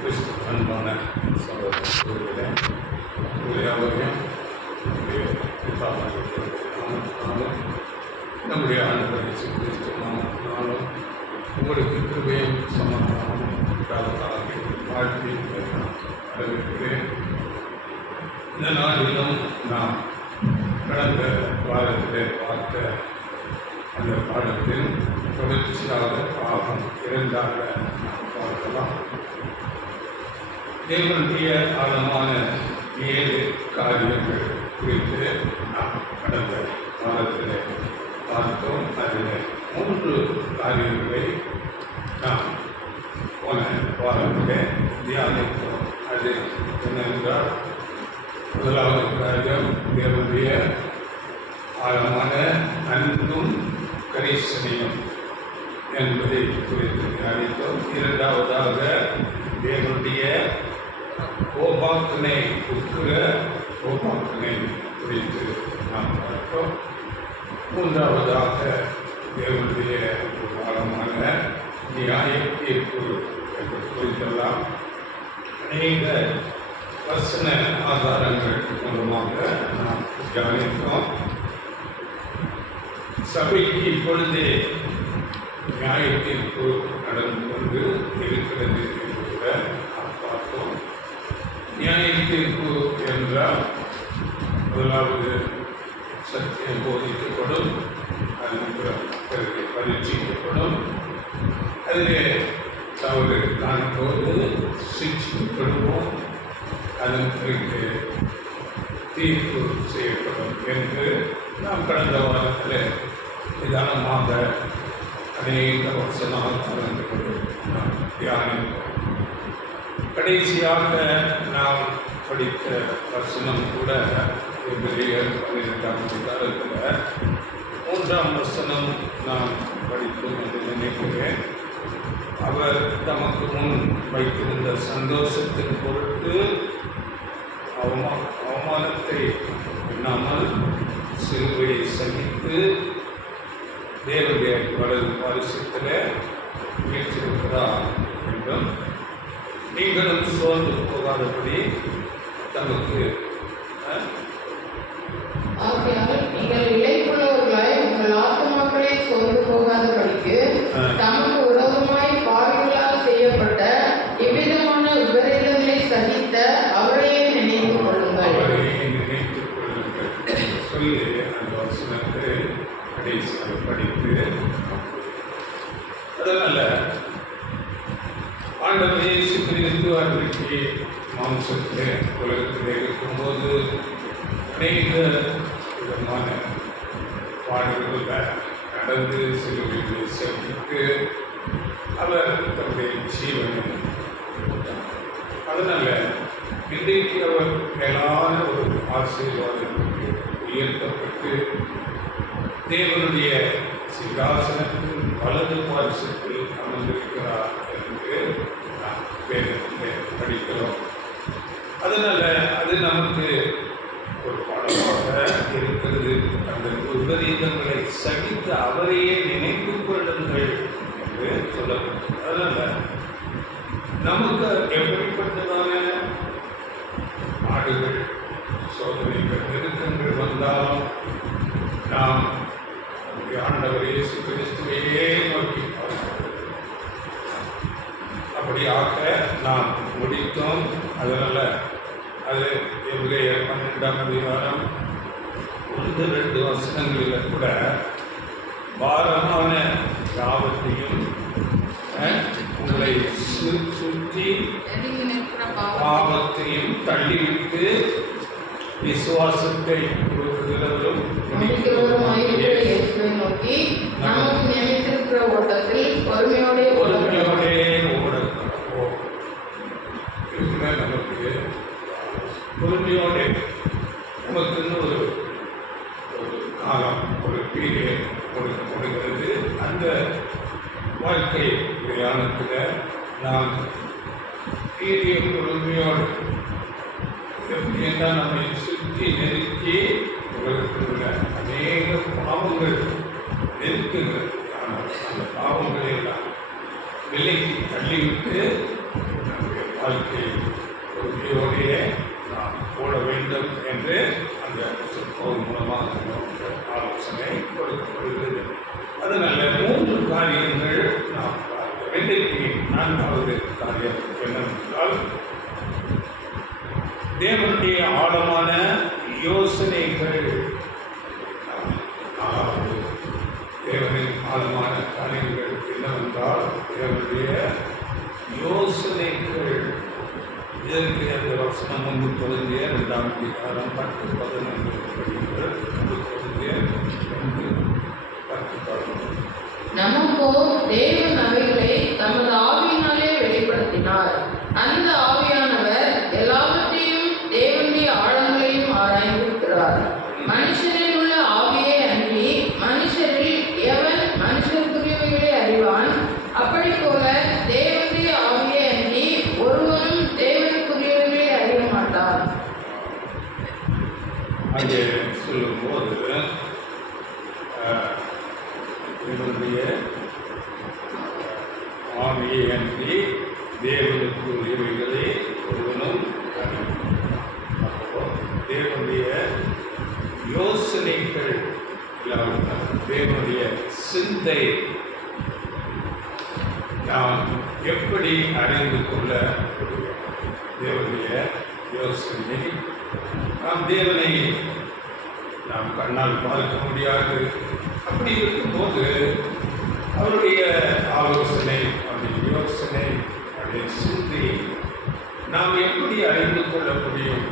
கிறிஸ்து அன்பான சகோதரர்களே, அவரையும் நம்முடைய நாமத்தினாலும் நம்முடைய ஆண்டவர் இயேசு கிறிஸ்து நாமத்தினாலும் உங்களுக்கு கிருபையும் சமாதானமும் உண்டாவதாக வாழ்த்தி வரவேற்கிறேன். இந்த நாளிலும் நாம் கடந்த வாரத்திலே பார்த்த அந்த பாடத்தில் தொடர்ச்சியாக பாகம் 2ஆக நாம் பார்க்கலாம். தேவனுடைய ஆழமான 7 காரியங்கள் குறித்து நாம் கடந்த வாரத்தில் பார்த்தோம். அதில் 3 காரியங்களை நாம் போன வாரத்தில் தியானித்தோம். அது என்னவென்றால், முதலாவது காரியம் தேவனுடைய ஆழமான அன்பும் கரிசனையும் என்பதை குறித்து தியானித்தோம். 2ஆவதாக தேவனுடைய கோபாக்கனை உட்கிற கோபாக்கனை குறித்து நாம் பார்த்தோம். 3ஆவதாக தேவனுடைய ஆழமான நியாய தீர்ப்பு குறித்தெல்லாம் அநேக வசன ஆதாரங்கள் மூலமாக நாம் தியானித்தோம். சபைக்கு இப்பொழுது நியாய தீர்ப்பு நடந்து கொண்டு இருக்கிறது என்று கூட நாம் பார்த்தோம். நியாய தீர்ப்பு என்றால், முதலாவது சத்தியம் போதிக்கப்படும், பிறகு பரீட்சிக்கப்படும், அதிலே தவறு காணும்போது சிக்ஷிக்கப்படுவோம், அதன் பிறகு தீர்ப்பு செய்யப்படும் என்று நாம் கடந்த வாரத்தில் நிதானமாக அநேக வசனங்களை நாம் தியானித்தோம். கடைசியாக நாம் படித்த வசனம் கூட எபிரேயர் 12ஆம் அதிகாரத்தில் 3ஆம் வசனம் நாம் படித்தோம் என்று நினைக்கிறேன். அவர் தமக்கு முன் வைத்திருந்த சந்தோஷத்தின் பொருட்டு அவமானத்தை எண்ணாமல் சிலுவையை சகித்து தேவனுடைய வலது பாரிசத்தில் வீழ்த்திருக்கிறார் என்றும், நீங்களும் சோர்ந்து போகாதபடி தமக்கு நீங்கள் இளைப்புள்ளவர்களாய் உங்கள் ஆத்துமாக்களை சோர்ந்து போகாதபடிக்கு தமக்கு விரோதமாய் பாவிகளால் செய்யப்பட்ட எவ்விதமான விபரீதங்களை சகித்த அவரையே நினைத்துக் கொள்ளுங்கள் சொல்லி அந்த வசனத்தை கடைசியாக படித்து, அதனால ஆண்டவர் இயேசு கிறிஸ்து அன்றைக்கு மாம்சத்தில் உலகத்தில் இருக்கும்போது அநேக விதமான பாடுகளில் நடந்து சிலுவையை சகித்து அவர் தன்னுடைய ஜீவனை கொடுத்தார். அதனால இன்றைக்கு அவர் மேலான ஒரு ஆசீர்வாதத்திற்கு உயர்த்தப்பட்டு தேவனுடைய சிங்காசனத்தில் வலது பாரிசத்தில் அமர்ந்திருக்கிறார் என்று நாம் வேதத்தில் படிக்கிறோம். அதனால அது நமக்கு ஒரு பாடமாக இருக்கிறது. அந்த விபரீதங்களை சகித்து அவரையே நினைத்துக் கொள்ளுங்கள் என்று சொல்லப்பட்டது. அதனால நமக்கு எப்படிப்பட்டதான ஆடுகள், சோதனைகள், நெருக்கங்கள் வந்தாலும் நாம் ஆண்டவர் இயேசு கிறிஸ்துவையே நோக்கி பார்க்கிறோம். அப்படியாக நாம் முடித்தோம். அதனால அது எபிரேயர் 12ஆம் அதிகாரம் 1-2 வசனங்களில் கூட பாரமான யாவத்தையும் உங்களை சுற்றி பாவத்தையும் தள்ளிவிட்டு விசுவாசத்தை கொடுக்கிறவரும் நோக்கி நாம் நியமித்திருக்கிற ஓட்டத்தில் பொறுமையோடே நமக்கு பொறுமையோடு நமக்குன்னு ஒரு காலம், ஒரு பீரியட் கொடுக்கிறது. அந்த வாழ்க்கை பிரயாணத்தில் நாம் பீரிய பொறுமையோடு எப்படி என்றால் நம்மை சுற்றி நெருக்கி உலகத்தில் உள்ள அநேக பாவங்கள் நெருக்குகிறது. ஆனால் அந்த பாவங்களை எல்லாம் விலைக்கு தள்ளிவிட்டு நம்முடைய வாழ்க்கை பொறுமையோடையே நாம் ஓட வேண்டும் என்று அந்த சொற்பொழிவு மூலமாக நமக்கு ஆலோசனை கொடுக்கப்படுகிறது. அதனால 3 காரியங்கள் நாம் இன்றைக்கு 4வது காரியம் என்னவென்றால் தேவனுடைய ஆழமான யோசனைகள். தேவனின் ஆழமான காரியங்கள் என்னவென்றால் தேவனுடைய யோசனைகள். இதற்கு அந்த வசனம் 1 Corinthians 2 அதிகாரம் 10-11 படிங்கள். 1 Corinthians 2:10-11. நமக்கோ தேவன் அவைகளை தமது ஆவியினாலே வெளிப்படுத்தினார். அந்த ஆவியானவர் எல்லாவற்றையும் தேவனுடைய ஆழங்களையும் ஆராய்ந்திருக்கிறார். மனுஷரில் உள்ள ஆவியே அன்றி மனுஷரில் எவன் மனுஷருக்குரியவைகளை அறிவான்? அப்படி போல தேவனுடைய ஆவியே அன்றி ஒருவனும் தேவனுக்குரியவைகளை அறிய மாட்டார். அங்கே சொல்லும்போது தேவனுடைய ஆவியை அன்றி தேவனுக்கு உரியவைகளை ஒருவனும் தேவனுடைய யோசனைகள் தேவனுடைய சிந்தை நாம் எப்படி அறிந்து கொள்ள முடியும்? தேவனுடைய யோசனை நாம் தேவனை நாம் கண்ணால் பார்க்க முடியாது. அப்படி இருக்கும்போது அவருடைய ஆலோசனை, அவருடைய யோசனை, அவருடைய சிந்தை நாம் எப்படி அறிந்து கொள்ள முடியும்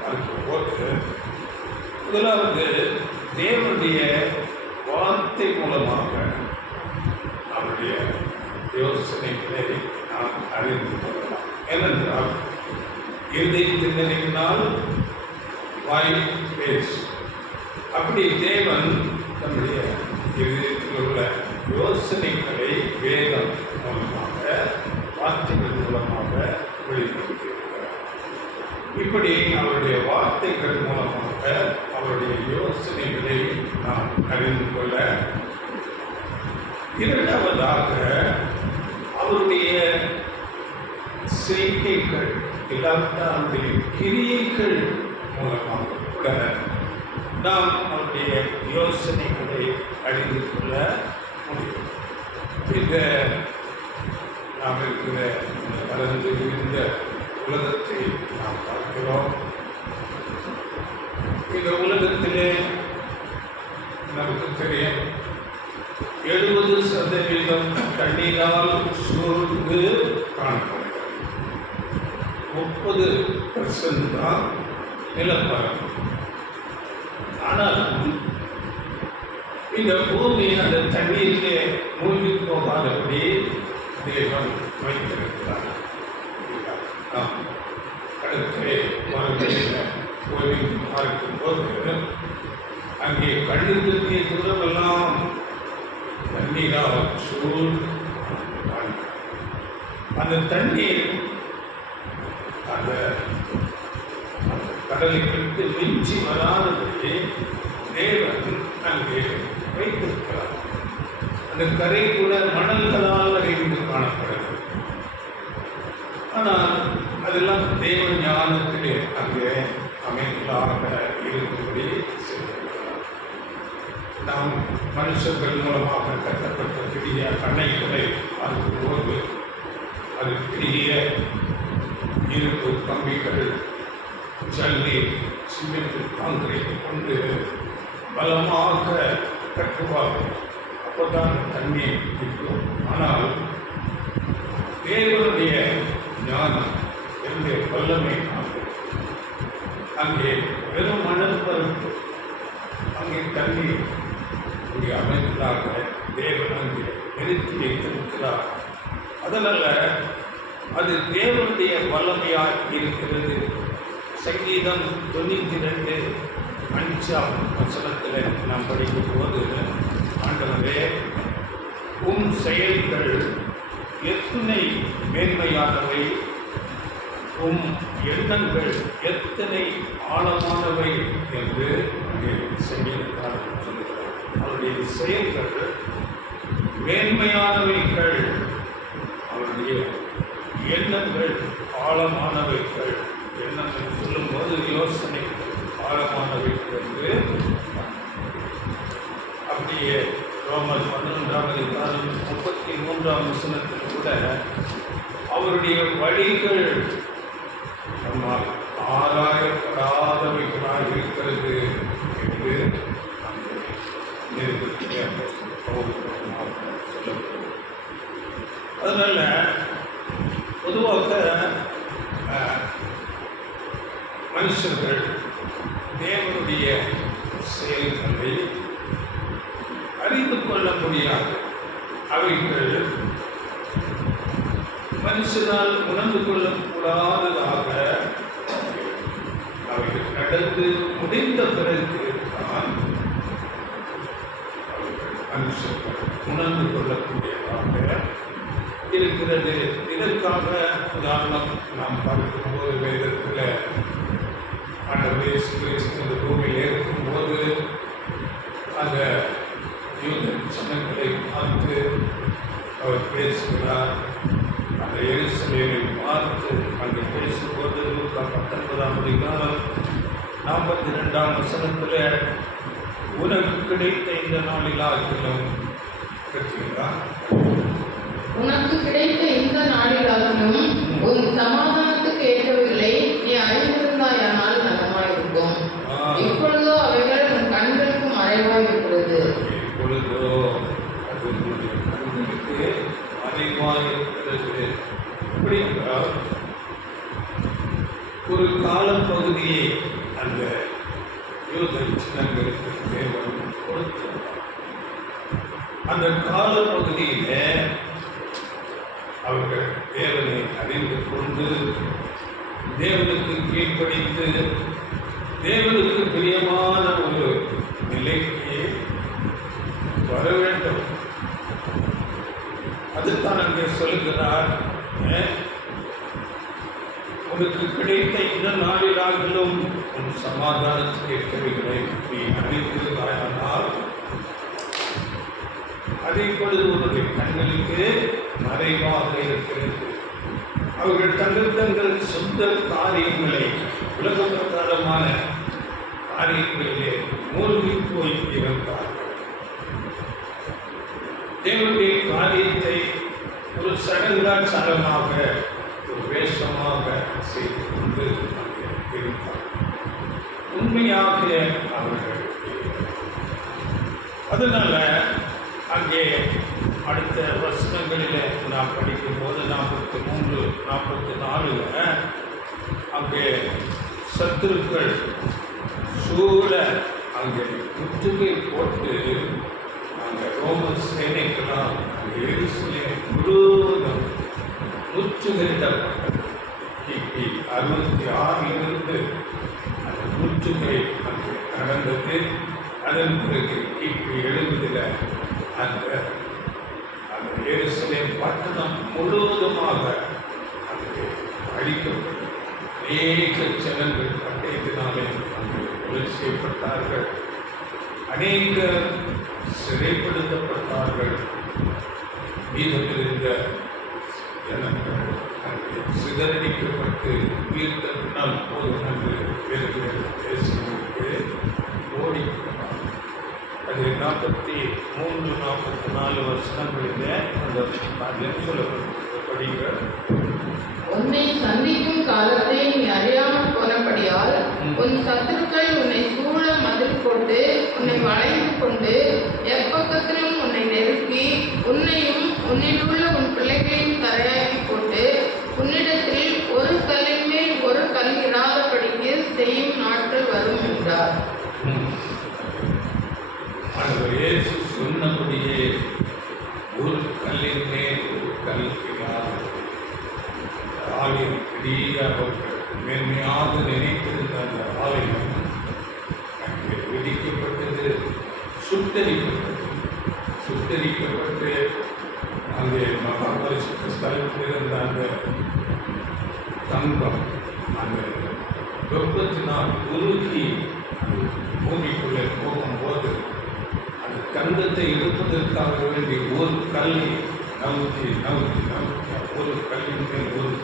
பார்க்கும்போது முதலாவது தேவனுடைய வார்த்தை மூலமாக அவருடைய யோசனைகளை நாம் அறிந்து கொள்ளலாம். ஏனென்றால் இருதயத்தில் நினைவினால் வாய் பேச்சு. அப்படி தேவன் தன்னுடைய இருதயத்தில் உள்ள யோசனைகளை வேதம் மூலமாக வார்த்தைகள் மூலமாக வெளிப்படுத்தியிருக்கிறார். இப்படி அவருடைய வார்த்தைகள் மூலமாக அவருடைய யோசனைகளை நாம் அறிந்து கொள்ள. இரண்டாவதாக அவருடைய செய்கைகள் இல்லாவிட்டால் அவருடைய கிரியைகள் மூலமாக கூட நாம் அவருடைய யோசனைகளை அறிந்து கொள்ள முடியும். இந்த நாம் இருக்கிற வளர்ந்து இருந்த உலகத்தை நாம் பார்க்கிறோம். இந்த உலகத்திலே நமக்கு தெரியும் 70% தண்ணீரால் சூழ்ந்து காணப்படுகிறது. 30% தான் நிலப்பரப்பு. ஆனால் இந்த பூமி அந்த தண்ணீரிலே மூழ்கி போகாதபடி தேவன் வைத்திருக்கிறார். கடற்கரை போய் பார்க்கும்போது அங்கே கண்ணுக்கு தூரமெல்லாம் தண்ணீரால் சூழ். அந்த தண்ணீர் அந்த கடலை விட்டு மிஞ்சி வராதபடி தேவன் அங்கே வைத்திருக்கிறார். அந்த கரை கூட மணல்களால் அறிந்து காணப்படுகிறது. ஆனால் அதெல்லாம் தேவ ஞானத்திலே அங்கே அமைக்கலாக இருக்கும்படி செய்திருக்கிறார். நாம் மனுஷர்கள் மூலமாக கட்டப்பட்ட பெரிய அணைகளை பார்க்கும்போது அது பெரிய இரும்பு கம்பிகள், ஜல்லி, சிமெண்ட், காங்கிரீட் கொண்டு பலமாக கட்டுவார்கள். அப்போதான் தண்ணீர் இருக்கும். ஆனால் தேவனுடைய ஞானம் என்னுடைய வல்லமை அங்கே வெறும் மணல் பரப்பு, அங்கே தண்ணீர் இங்கே அமைந்ததாக தேவன் அங்கே நிறுத்தி வைத்திருக்கிறார். அதனால அது தேவனுடைய வல்லமையாக இருக்கிறது. சங்கீதம் 92:5 நாம் படிக்கும் போது ஆண்டவரே உம் செயல்கள் எத்தனை மேன்மையானவை, உம் எண்ணங்கள் எத்தனை ஆழமானவை என்று அங்கே சங்கீதக்காரர் சொல்கிறார். அவருடைய செயல்கள் மேன்மையானவைகள், அவருடைய எண்ணங்கள் ஆழமானவைகள். எண்ணங்கள் சொல்லும்போது யோசனை ஆழமானவைகள் என்று அப்படியே ரோமர் 11:33 கூட அவருடைய வழிகள் நம்மால் ஆராயப்படாதவைகளாக இருக்கிறது என்று சொல்லப்படுகிறது. அதனால பொதுவாக மனுஷர்கள் தேவனுடைய செயல்களை அறிந்து கொள்ள முடியாது. அவைகள் மனுஷனால் உணர்ந்து கொள்ளக்கூடாததாக அவைகள் நடந்து முடிந்த பிறகு தான் மனுஷர்கள் உணர்ந்து கொள்ளக்கூடியதாக இருக்கிறது. இதற்காக உதாரணம் நாம் பார்க்கும்போது வேதத்தில் ஆண்டவர் இயேசு கிறிஸ்து இந்த பூமியில் இருக்கும்போது அந்த யூத ஜனங்களை பார்த்து அவர் பேசுகிறார். அந்த எருசலேமை பார்த்து அங்கே பேசும்போது 19:42 உனக்கு கிடைத்த இந்த நாளில் ஆகிலும் கேட்டீங்களா? உனக்கு கிடைத்த இந்த நாளிலாகிலும் உன் சமாதானத்துக்கு ஏற்றவைகளை நீ அறிந்திருந்தாயானால் நலமாயிருக்கும். இப்பொழுதோ அவைகள் உன் கண்களுக்கு மறைவாய் இருக்கிறது. இப்பொழுதோ அது உன்னுடைய கண்களுக்கு மறைவாய் இருக்கிறது. எப்படி என்றால் ஒரு காலப்பகுதியை அந்த யூத ஜனங்களுக்கு தேவன் கொடுத்தார். அந்த காலப்பகுதியில அவர்கள் தேவனை அறிந்து கொண்டு தேவனுக்கு கீழ்ப்படித்து தேவனுக்கு பிரியமான ஒரு நிலைக்கு வர வேண்டும். அதுதான் அங்கே சொல்லுகிறார், உனக்கு கிடைத்த இந்த நாளிலாகிலும் உன் சமாதானத்துக்கு ஏற்றவைகளை நீ அறிந்திருந்தாயானால் அதை இப்பொழுது உன்னுடைய கண்களுக்கு மறைவாக இருக்கிறது. அவர்கள் தங்கள் சொந்த காரியங்களை உலக பிரகாரமான காரியங்களிலே மூழ்கி போய் இருந்தார்கள். தேவனுடைய காரியத்தை ஒரு சடங்காச்சாரமாக ஒரு வேஷமாக செய்து கொண்டு இருந்தார். உண்மையாக அவர்கள் அதனால அங்கே அடுத்த வசனங்களில் நாம் படிக்கும்போது 43-44 அங்கே சத்துருக்கள் சூழ அங்கே முற்றுகை போட்டு அங்கே ரோம சேனைகளால் அங்கே எருசலேம் முழுவதும் முற்றுகையிடப்பட்டது. கிபி 66 அந்த முற்றுகை அங்கே நடந்தது. அதன் பிறகு கிபி 70 அந்த எருசலேம் பட்டணம் முழுவதுமாக அங்கே அழிக்கப்பட்டது. அநேக ஜனங்கள் பட்டயத்தினாலே அங்கே கொலை செய்யப்பட்டார்கள். அநேக சிறைப்படுத்தப்பட்டார்கள். மீதமிருந்த ஜனங்கள் அங்கே சிதறடிக்கப்பட்டு உயிர்த்தனால் போதும் என்று பேசிவிட்டு ஓடிக்கொண்டார். அது 43-44 வசனங்களிலே அந்த காரியம் சொல்லப்படுகிறது. உன்னை சந்திக்கும் காலத்தை நீ அறியாமல் போனபடியால் உன் சத்துருக்கள் உன்னை சூழ மதில் போட்டு உன்னை வளைந்து கொண்டு எப்பக்கத்திலும் உன்னை நெருக்கி உன்னையும் உன்னிலுள்ள உன் பிள்ளைகளையும் தரையாக்கி போட்டு உன்னிடத்தில் ஒரு கல்லின் மேல் ஒரு கல் இராதபடிக்கு செய்யும் நாட்கள் வரும் என்றார். இயேசு சொன்னபடியே ஒரு கல்லின் மேல் ஒரு கல் இராதபடி ஆலயம் பெரிய அவர்கள் மேன்மையாக நினைத்திருந்த அந்த ஆலயம் அங்கே வெடிக்கப்பட்டது, சுட்டரிக்கப்பட்டு அங்கே மகாபரிசுத்த ஸ்தலத்தில் இருந்த அந்த தங்கம் அந்த வெப்பத்தினால் உருகி பூமிக்குள்ளே போகும்போது அந்த தங்கத்தை எடுப்பதற்காக வேண்டிய ஒரு கல்லை நவுத்தி ஒரு கல்லின் மேல் ஒரு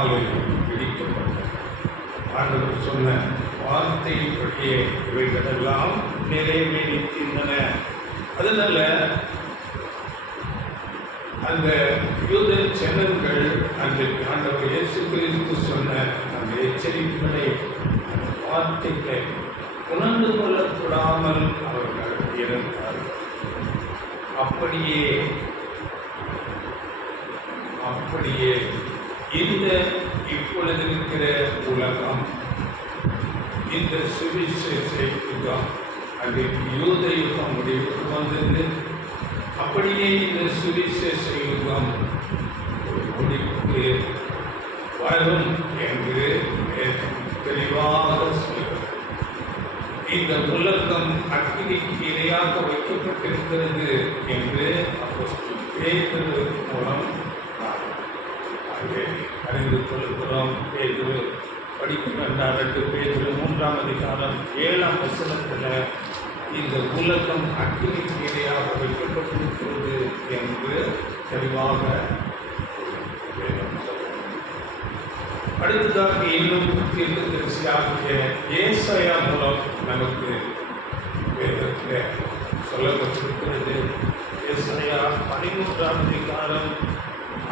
நாளில் இடிக்கப்பட்டது. ஆண்டவர் சொன்ன வார்த்தையின்படியே இவைகளெல்லாம் நிறைவேறிக்கின்றன. அதனால அந்த யூத ஜனங்கள் அந்த ஆண்டவர் இயேசு கிறிஸ்து சொன்ன அந்த எச்சரிப்புகளை, அந்த வார்த்தைகளை உணர்ந்து கொள்ளக்கூடாமல் அவர்கள் இருந்தார்கள். அப்படியே இந்த இப்பொழுது இருக்கிற உலகம், இந்த சுவிசேஷ யுகம், அது யூத யுகம் முடிவுக்கு வந்தது. அப்படியே இந்த சுவிசேஷ யுகம் முடிவுக்கு வரும் என்று தெளிவாக சொல்கிறது. இந்த உலகம் அக்கினிக்கு இரையாக வைக்கப்பட்டிருக்கிறது என்று அப்போஸ்தலன் பேதுரு மூலம் அறிந்து கொள்கிறோம். பேதுரு படிக்கின்ற 2 பேதுரு 3ஆம் அதிகாரம் 7ஆம் வசனத்தில் இந்த உலகம் அக்கினிக்கு இரையாக வைக்கப்பட்டிருக்கிறது என்று தெளிவாக அடுத்ததாக இன்னும் தீர்க்கதரிசியாகிய ஏசாயா மூலம் நமக்கு வேதத்தில் சொல்லப்பட்டிருக்கிறது. ஏசாயா 13ஆம் அதிகாரம்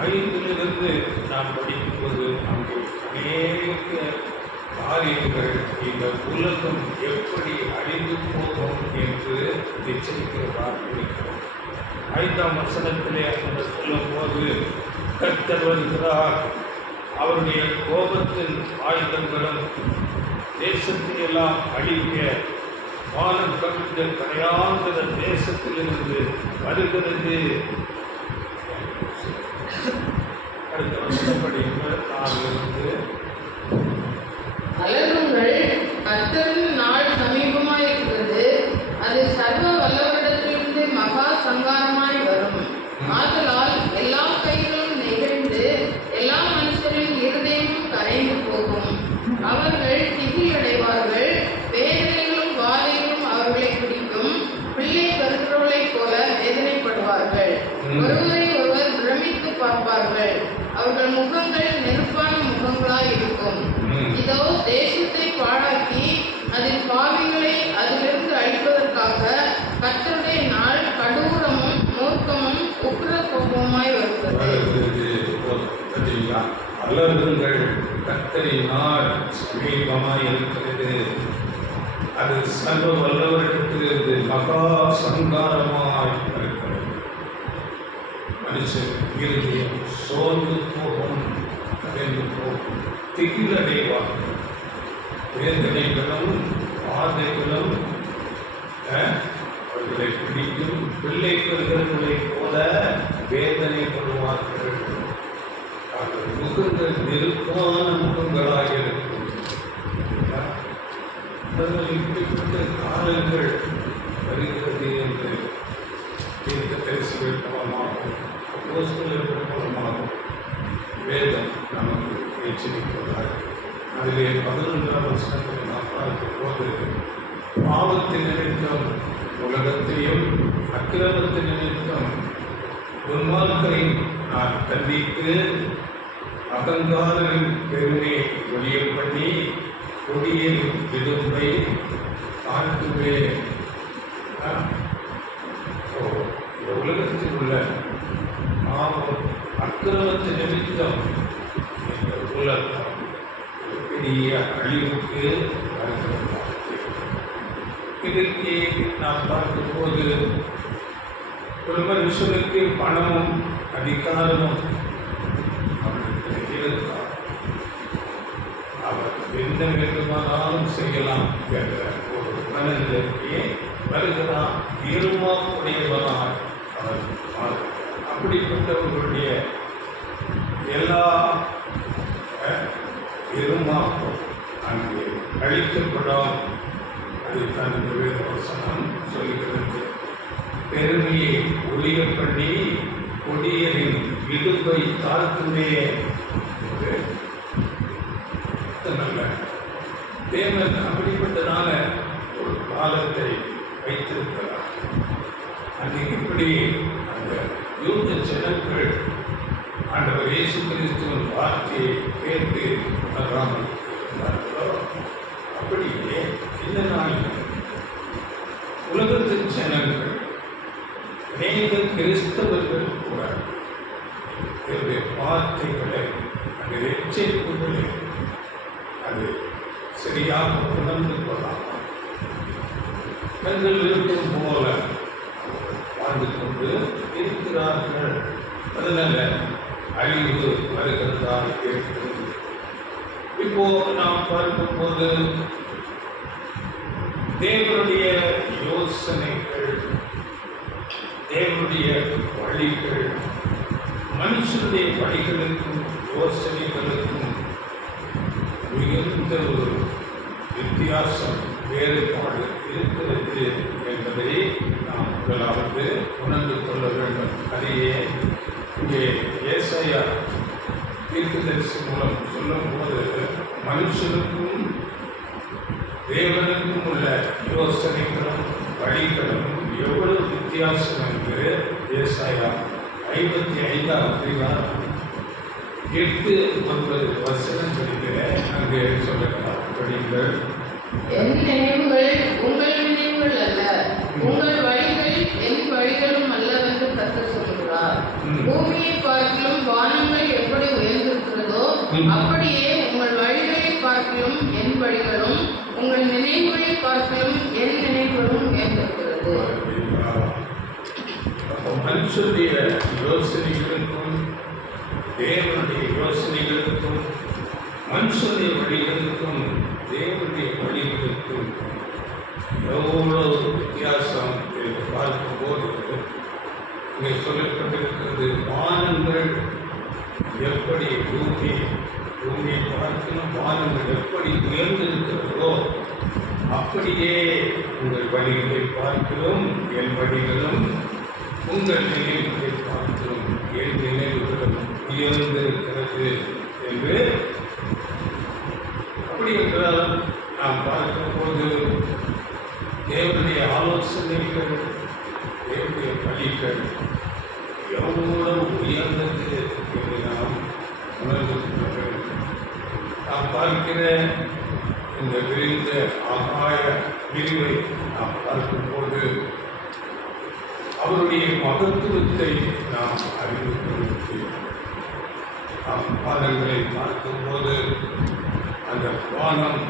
5 நாம் படிக்கும்போது அங்கே அநேக காரியங்கள் இந்த உலகம் எப்படி அழிந்து போகும் என்று எச்சரிக்கிறதாக இருக்கிறோம். 5ஆம் வசனத்திலே அந்த சொல்லும் போது, கர்த்தர் வருகிறார், அவருடைய கோபத்தின் ஆயுதங்களும் தேசத்தை எல்லாம் அழிக்க வானம் கவிழ்ந்த கரையாந்திர தேசத்திலிருந்து வருகிறது. அடுத்த வருஷப்படி 4 அலறுங்கள், கர்த்தரின் நாள் சமீபமாயிருக்கிறது, அது சர்வ வல்லவரிடத்திலிருந்து மகா சங்காரமாய் வரும். ஆதலால் எல்லா கைகளும் நெகிழ்ந்து எல்லா மனுஷரின் இருதயமும் கரைந்து போகும். அவர்கள் திகிலடைவார்கள், வேதனைகளும் வாதைகளும் அவர்களை பிடிக்கும். பிள்ளை கருக்கிறவளைப் போல வேதனைப்படுவார்கள், ஒருவரை ஒருவர் பிரமித்து பார்ப்பார்கள். அவர்கள் முகங்கள் நெருப்பான முகங்களாய் இருக்கும். இதோ தேசத்தை பாழாக்கி அதில் பாவிகளை அதிலிருந்து அழிப்பதற்காக கர்த்தருடைய நாள் கடூரமும் மூர்க்கமும் உக்கிர கோபமாய் வருகிறது. அலறுங்கள், கர்த்தரின் நாள் சமீபமாய் இருக்கிறது, அது சர்வ வல்லவரிடத்திலிருந்து மகா சங்காரமாய் இருக்கிறது. மனுஷன் இருதயம் சோர்ந்து போகும், கரைந்து போகும், திகிலடைவார். வேதனைகளும் வாதைகளும் அவர்களை பிடிக்கும். பிள்ளை பெறுகிறவர்களைப் போல வேதனைப்படுவார்கள். அவர்கள் முகங்கள் நெருப்பான முகங்களாக இருக்கும். இப்படிப்பட்ட காலங்கள் வருகிறது என்று தீர்க்கதரிசிகள் மூலமாகவும் அப்போஸ்தலர்கள் மூலமாகவும் வேதம் நமக்கு எச்சரிக்கிறார்கள். அதிலே 11ஆம் வசனத்தில் நாம் பார்க்கும் போது, பாவத்தின் நிமித்தம் உலகத்தையும் அக்கிரமத்தின் நிமித்தம் துன்மார்க்கரை நான் கண்டித்து அகங்காரின் பெருமையை ஒழிய பண்ணி கொடியின் விடும்பை காட்டுவேன். இந்த உலகத்தில் உள்ள பாவம் அக்கிரமத்தின் நிமித்தம் இந்த உலகம் பெரிய அழிவுக்கு வருகிறது. இதற்கு நாம் பார்க்கும்போது, ஒரு மனுஷனுக்கு பணமும் அதிகாரமும் அவனுக்கு இருந்தால் அவர் எந்த வேண்டுமானாலும் செய்யலாம் என்ற ஒரு மனநிலையே வருகிறான். இருமாப்புடையவனாய் அவர் மாறுகிறார். அப்படிப்பட்டவர்களுடைய எல்லா இருமாப்பும் அங்கே அழிக்கப்படும். அதைத்தான் இந்த வேதவசனம் சொல்கிறது. பெருமையை ஒழிய பண்ணி கொடியரின் இடுப்பை தாழ்த்துமே. நல்ல தேவன் அப்படிப்பட்டதான ஒரு காலத்தை வைத்திருக்கிறார். அது இப்படி அந்த யூத ஜனங்கள் ஆண்டவர் இயேசு கிறிஸ்துவின் வார்த்தையை கேட்டு அநேக கிறிஸ்தவர்கள் கூட என்னுடைய வார்த்தைகளை அந்த எச்சரிப்புகளை அது சரியாக உணர்ந்து கொள்ளாமல் தங்கள் இருக்கும் போல வாழ்ந்து கொண்டு இருக்கிறார்கள். அதனால அழிவு வருகிறதாக இருக்கிறது. இப்போ நாம் பார்க்கும்போது தேவனுடைய யோசனைகள், தேவனுடைய வழிகள் மனுஷனுடைய வழிகளுக்கும் யோசனைகளுக்கும் மிகுந்த ஒரு வித்தியாசம், வேறுபாடு இருக்கிறது என்பதை நாம் முதலாவது உணர்ந்து கொள்ள வேண்டும். அதையே இங்கே ஏசாயா தீர்க்கதரிசி மூலம் சொல்லும்போது மனுஷனுக்கும் தேவனுக்கும் உள்ள யோசனைகளும் வழிகளும் எவ்வளவு வித்தியாசம் என்று ஏசாயா 55ஆம் அதிகாரம் 8-9 வசனங்களிலே அங்கே சொல்லலாம். படிங்கள். என் நினைவுகள் உங்கள் நினைவுகள் அல்ல, உங்கள் வழிகள் என் வழிகளும் அல்லவென்று கர்த்தர் சொல்கிறார். பூமியை பார்க்கிலும் வானங்கள் எப்படி உயர்ந்திருக்கிறதோ அப்படியே உங்கள் வழிகளை பார்க்கிலும் என் வழிகளும், உங்கள் நினைவுகளை பார்க்கிலும் என் நினைவுகளும் உயர்ந்திருக்கிறது. மனுஷனுடைய யோசனைகளுக்கும் தேவனுடைய யோசனைகளுக்கும், மனுஷனுடைய வழிகளுக்கும் தேவனுடைய வழிகளுக்கும் எவ்வளவு வித்தியாசம் என்று பார்க்கும்போது இங்கே சொல்லப்பட்டிருக்கிறது. வானங்கள் எப்படி பூமியை பார்க்கணும், வானங்கள் எப்படி உயர்ந்திருக்கிறதோ அப்படியே உங்கள் வழிகளை பார்க்கிறோம், என் வழிகளும் உங்கள் நினைவுகளை பார்க்கிறோம், என் நினைவுகளும் உயர்ந்திருக்கிறது என்று. அப்படி என்றால் நாம் பார்க்கும்போது தேவனுடைய ஆலோசனைகள், தேவனுடைய வழிகள் எவ்வளவு உயர்ந்தது என்று நாம் உணர்ந்து கொள்ள வேண்டும். நாம் பார்க்கிற இந்த விரிந்த ஆகாய விரிவை நாம் பார்க்கும்போது அவருடைய மகத்துவத்தை நாம் அறிந்து கொள்ள முடியும். நாம் பாதங்களை பார்க்கும்போது அந்த வானம்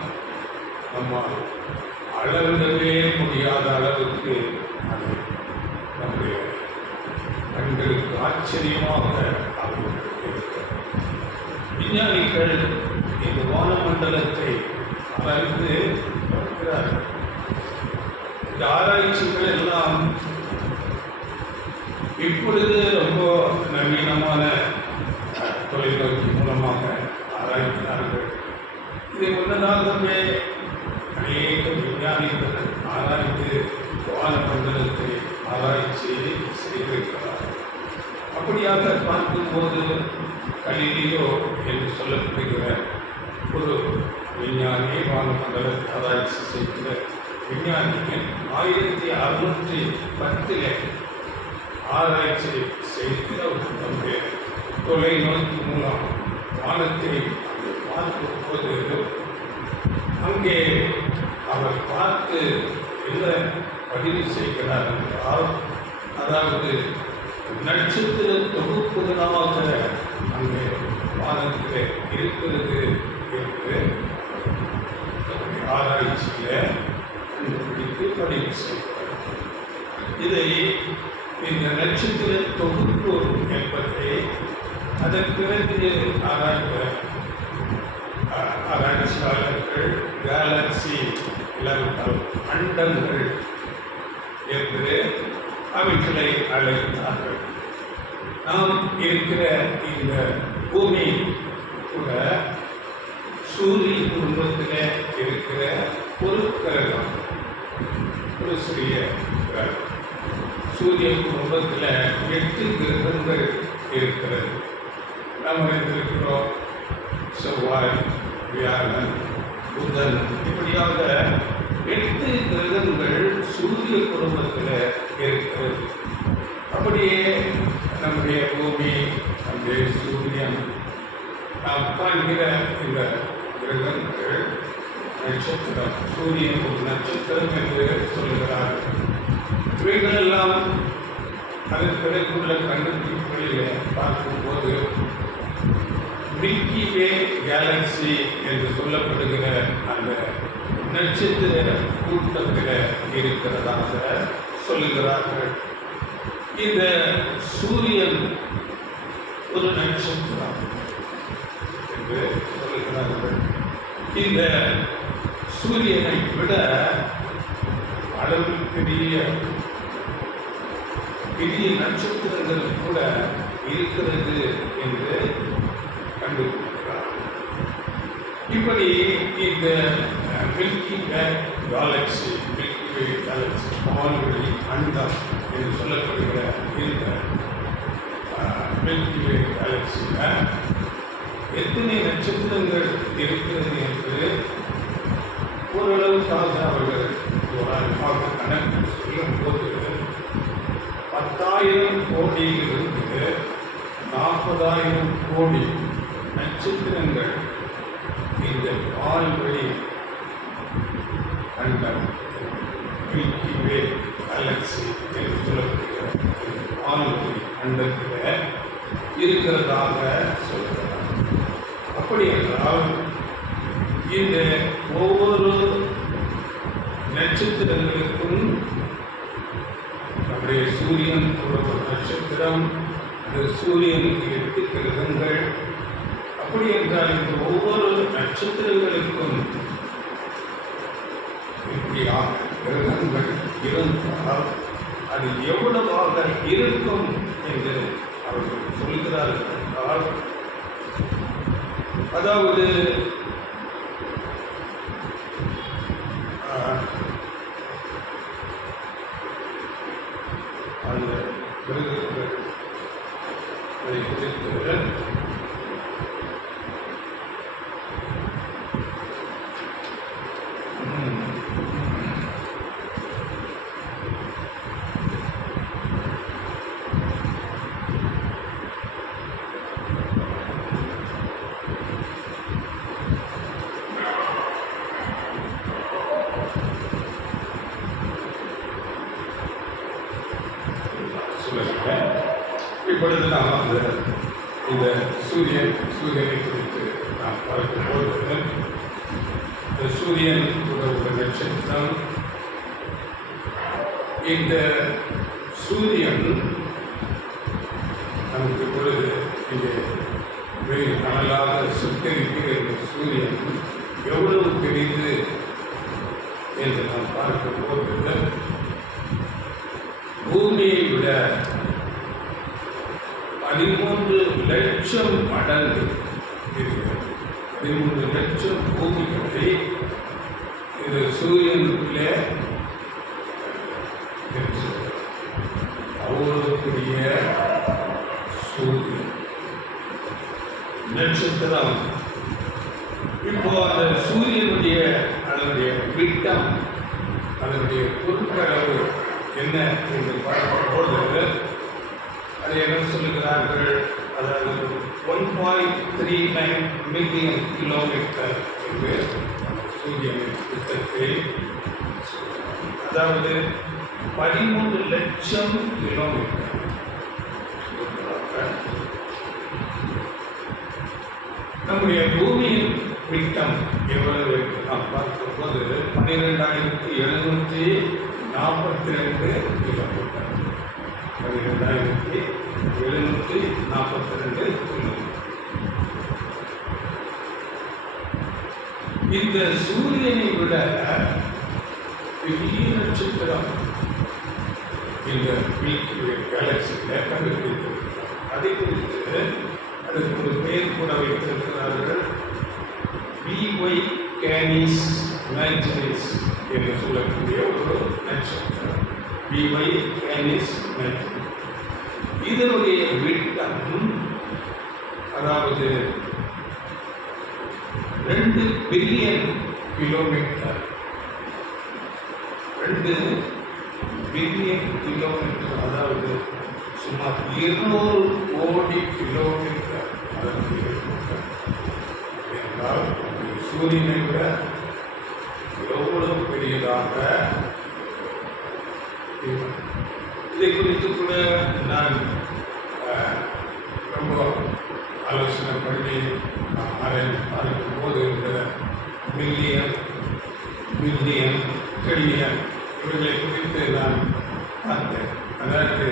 நம்மால் அளவிடவே முடியாத அளவுக்கு அது நம்முடைய கண்களுக்கு ஆச்சரியமாக இருக்கிறது. விஞ்ஞானிகள் இந்த வானமண்டலத்தை ஆராய்ந்து பார்க்கிறார்கள். இந்த ஆராய்ச்சிகள் எல்லாம் இப்பொழுது ரொம்ப நவீனமான தொலைநோக்கி மூலமாக ஆராய்கிறார்கள். இதை முன்னதாகவே அநேக விஞ்ஞானிகள் ஆராய்ந்து வானமண்டலத்தை ஆராய்ச்சி செய்திருக்கிறார்கள். அப்படியாக பார்க்கும்போது கலிலியோ என்று சொல்லப்படுகிற ஒரு விஞ்ஞானி, வானமண்டலத்தை ஆராய்ச்சி செய்கிற விஞ்ஞானிகள் 1610 ஆராய்ச்சி செய்து அவர் தம்முடைய தொலைநோக்கி மூலம் வானத்தை பார்க்கும்போது அங்கே அவர் பார்த்து என்ன பதிவு செய்கிறார் என்றால், அதாவது நட்சத்திர தொகுப்புகளாக அங்கே வானத்தில் இருக்கிறது என்று ஆராய்ச்சியில் கண்டுபிடித்து பதிவு செய்கிறார். இதை இந்த நட்சத்திர தொகுப்பு என்பதை அதன் பிறகு ஆராய்ச்சியாளர்கள் கேலக்சி இல்லாவிட்டால் அண்டங்கள் என்று அவைகளை அழைத்தார்கள். நாம் இருக்கிற இந்த பூமி கூட சூரிய குடும்பத்தில் இருக்கிற ஒரு கிரகம், ஒரு சிறிய கிரகம். சூரிய குடும்பத்தில் 8 கிரகங்கள் இருக்கிறது. நாம் இருக்கிறோம் செவ்வாய், வியாழன், புதன், இப்படியாக 8 கிரகங்கள் சூரிய குடும்பத்தில் இருக்கிறது. அப்படியே நம்முடைய பூமி, நம்முடைய சூரியன், நாம் காண்கிற இந்த கிரகங்கள் நட்சத்திரம், சூரியன் ஒரு நட்சத்திரம் என்று சொல்கிறார்கள். இவைகளெல்லாம் அதன் பிறகுள்ள கண்டுபிடிப்புகளில் பார்க்கும்போது மில்கி வே கேலக்சி என்று சொல்லப்படுகிற அந்த நட்சத்திர கூட்டத்தில் இருக்கிறதாக சொல்லுகிறார்கள். இந்த சூரியன் ஒரு நட்சத்திரம் என்று சொல்லுகிறார்கள். இந்த சூரியனை விட அளவில் பெரிய நட்சத்திரங்கள் கூட இருக்கிறது என்று கண்டுபிடிக்கிறார். இப்படி இந்த மில்கி வே கேலக்சி பால்வெளி அண்டம் என்று சொல்லப்படுகிற இந்த மில்கி வே கேலக்சியில் எத்தனை நட்சத்திரங்கள் இருக்கிறது என்று ஓரளவுக்காக அவர்கள் கணக்கு சொல்லும் போது 10,000 கோடியிலிருந்து 40,000 கோடி நட்சத்திரங்கள் இந்த பால்வெளி அண்டம் மில்கி வே கேலக்சி என்று சொல்லப்படுகிற பால்வெளி அண்டத்தில் இருக்கிறதாக சொல்கிறார். அப்படி என்றால் இந்த ஒவ்வொரு நட்சத்திரங்களுக்கும் நம்முடைய சூரியன் ஒரு நட்சத்திரம், அந்த சூரியனுக்கு 8 கிரகங்கள். அப்படி என்றால் இந்த ஒவ்வொரு நட்சத்திரங்களுக்கும் இப்படியாக கிரகங்கள் இருந்தால் அது எவ்வளவாக இருக்கும் என்று அவர்கள் சொல்கிறார்கள் என்றால், அதாவது அந்த கிரகங்கள் அதை குறித்து இப்பொழுது நாம் இந்த சூரியனை குறித்து நாம் பார்க்கும்போது இந்த சூரியன் ஒரு நட்சத்திரம். இந்த சூரியன் நமக்கு இப்பொழுது இங்கே வெயில் அனலாக சுட்டரிக்கிற இந்த சூரியன் எவ்வளவு பெரிது என்று நாம் பார்க்கும்போது பூமியை விட 13 லட்சம் மடங்கு இருக்கிறது. 13 லட்சம் பூமிகளை இந்த சூரியனுக்குள்ளே அவ்வளவு பெரிய சூரியன் நட்சத்திரம். இப்போ அந்த சூரியனுடைய அதனுடைய விட்டம், அதனுடைய பொருட்களவு என்ன என்று பார்க்கும்போது அது என்ன சொல்லுகிறார்கள், அதாவது 1.39 மில்லியன் கிலோமீட்டர் என்று சூரியனின் விட்டத்தை, அதாவது 13 லட்சம் கிலோமீட்டர். நம்முடைய பூமியின் விட்டம் எவ்வளவு நாம் பார்க்கும்போது 12,742 கிலோமீட்டர். 12,742 கிலோமீட்டர். இந்த சூரியனை விட பெரிய நட்சத்திரம் இந்த மில்கி வே கேலக்சியில் கண்டுபிடித்திருக்கிறார். அதை குறித்து அதற்கு ஒரு பெயர் கூட வைத்திருக்கிறார்கள், விஒய் கேனிஸ் மேஜரிஸ் என்று சொல்லக்கூடிய ஒரு நட்சத்திரம். விஒய் கேனிஸ் மேஜரிஸ் இதனுடைய விட்டம் அதாவது 2 பில்லியன் கிலோமீட்டர். 2 பில்லியன் கிலோமீட்டர், அதாவது சுமார் 200 கோடி கிலோமீட்டர். என்றால் சூரியனை விட எவ்வளவு பெரியதாக இதை குறித்து கூட நான் ரொம்ப ஆலோசனை பண்ணி பார்க்கும் போது இந்த மில்லியன் ட்ரில்லியன் இவர்களை குறித்து நான் பார்த்தேன். அதாவது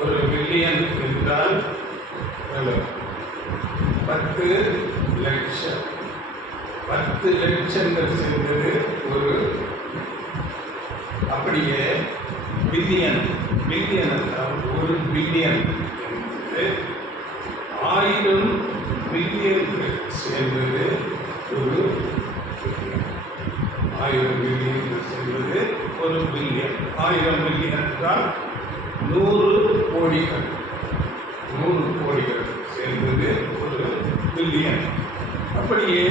ஒரு மில்லியன் என்றால் 10 லட்சம் 10 லட்சங்கள் சேர்ந்தது ஒரு. அப்படியே பில்லியன் என்றால் 1 பில்லியன் என்பது 1000 பில்லியன்கள் சேர்ந்தது ஒரு பில்லியன். 1000 பில்லியன்கள் சேர்ந்தது ஒரு பில்லியன். 1000 பில்லியன் என்றால் 100 கோடிகள். 100 கோடிகள் சேர்ந்தது ஒரு பில்லியன். அப்படியே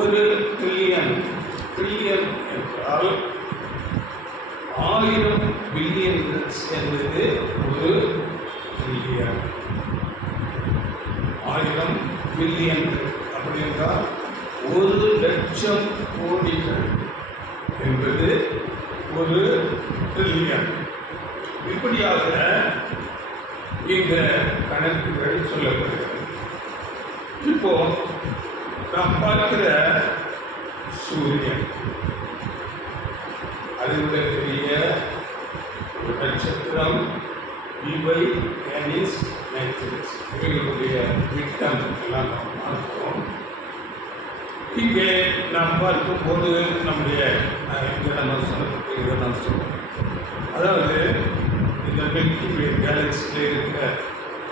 ஒரு ட்ரில்லியன் என்றால் 1000 பில்லியன்கள் சேர்ந்தது ஒரு ட்ரில்லியன். 1000 பில்லியன்கள் அப்படி என்றால் 1 லட்சம் கோடிகள் என்பது ஒரு ட்ரில்லியன். இப்படியாக இந்த கணக்குகள் சொல்லப்படுகிறது. இப்போ நாம் பார்க்கிற சூரியன், அதில் பெரிய ஒரு நட்சத்திரம், இவை கேனிஸ் நைட்ரஸ், இவர்களுடைய விட்டம் எல்லாம் நாம் பார்க்கிறோம். இங்கே நாம் பார்க்கும்போது நம்முடைய இங்கே நம்ம சொல்லப்பட்டு இதை நாம் சொல்லுவோம். அதாவது இந்த மில்கி வே கேலக்சியில் இருக்கிற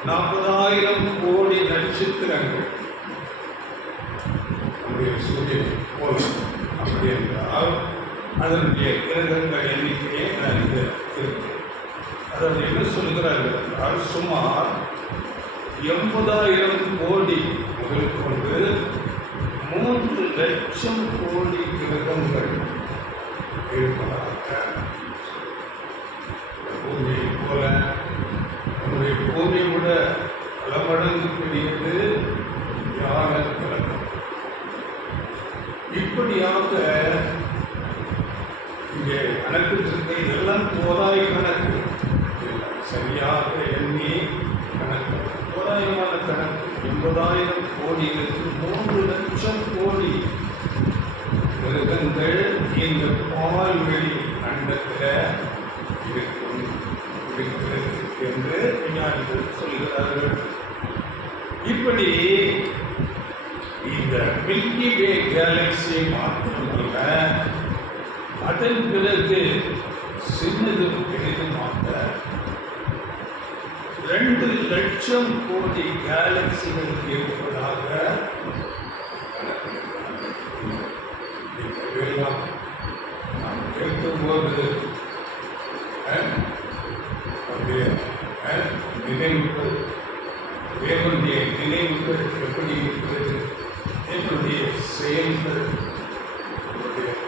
40,000 கோடி நட்சத்திரங்கள் நம்முடைய சூரியன் போல. அப்படி என்றால் அதனுடைய கிரகங்கள் எண்ணிக்கையே இருக்கு. அதாவது என்ன சொல்கிறார்கள் என்றால் சுமார் 80,000 கோடி முதல் கொண்டு 3 லட்சம் கோடி கிரகங்கள் இருப்பதாக. பூமியை போல நம்முடைய பூமியை விட பல மடங்கு பெரியது ஞான கிரகம். இப்படியாக இங்கே கணக்கு இதெல்லாம் தோராய கணக்கு, சரியாக எண்ணி கணக்கு, தோராயமான கணக்கு. 80,000 கோடிகளுக்கு 3 லட்சம் கோடி கிரகங்கள் இந்த பால்வெளி அண்டத்தில் இருக்கும் என்று விஞ்ஞானிகள் சொல்கிறார்கள். இப்படி இந்த மில்கி வே கேலக்சியை மாத்திரமல்ல, அதன் பிறகு சின்னதும் பெரிதுமாக 2 லட்சம் கோடி கேலக்சிகள் இருப்பதாக நாம் கேட்கும்போது நினைவுகள், தேவனுடைய நினைவுகள் எப்படி இருக்கிறது, தேவனுடைய செயல்கள்,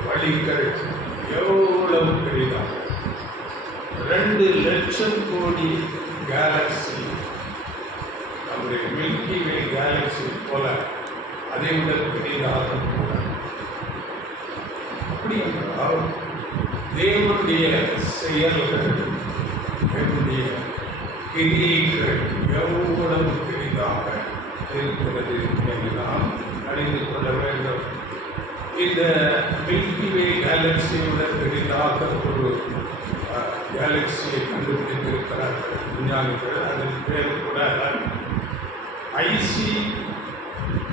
வழிகள் எவ்வளவு பெரிதாக 2 லட்சம் கோடி கேலக்சி நம்முடைய மில்கி வே கேலக்சி போல அதை விட பெரிதாக கூட. அப்படி என்றால் தேவனுடைய செயல்கள், தேவனுடைய கிரியைகள் எவ்வளவு பெரிதாக இருக்கிறது என்று நாம் அறிந்து கொள்ள வேண்டும். இந்த மில்கி வே கேலக்சியோட பெரிதாக ஒரு கேலக்சியை கண்டுபிடித்திருக்கிறார்கள் விஞ்ஞானிகள். அதன் பேர் கூட IC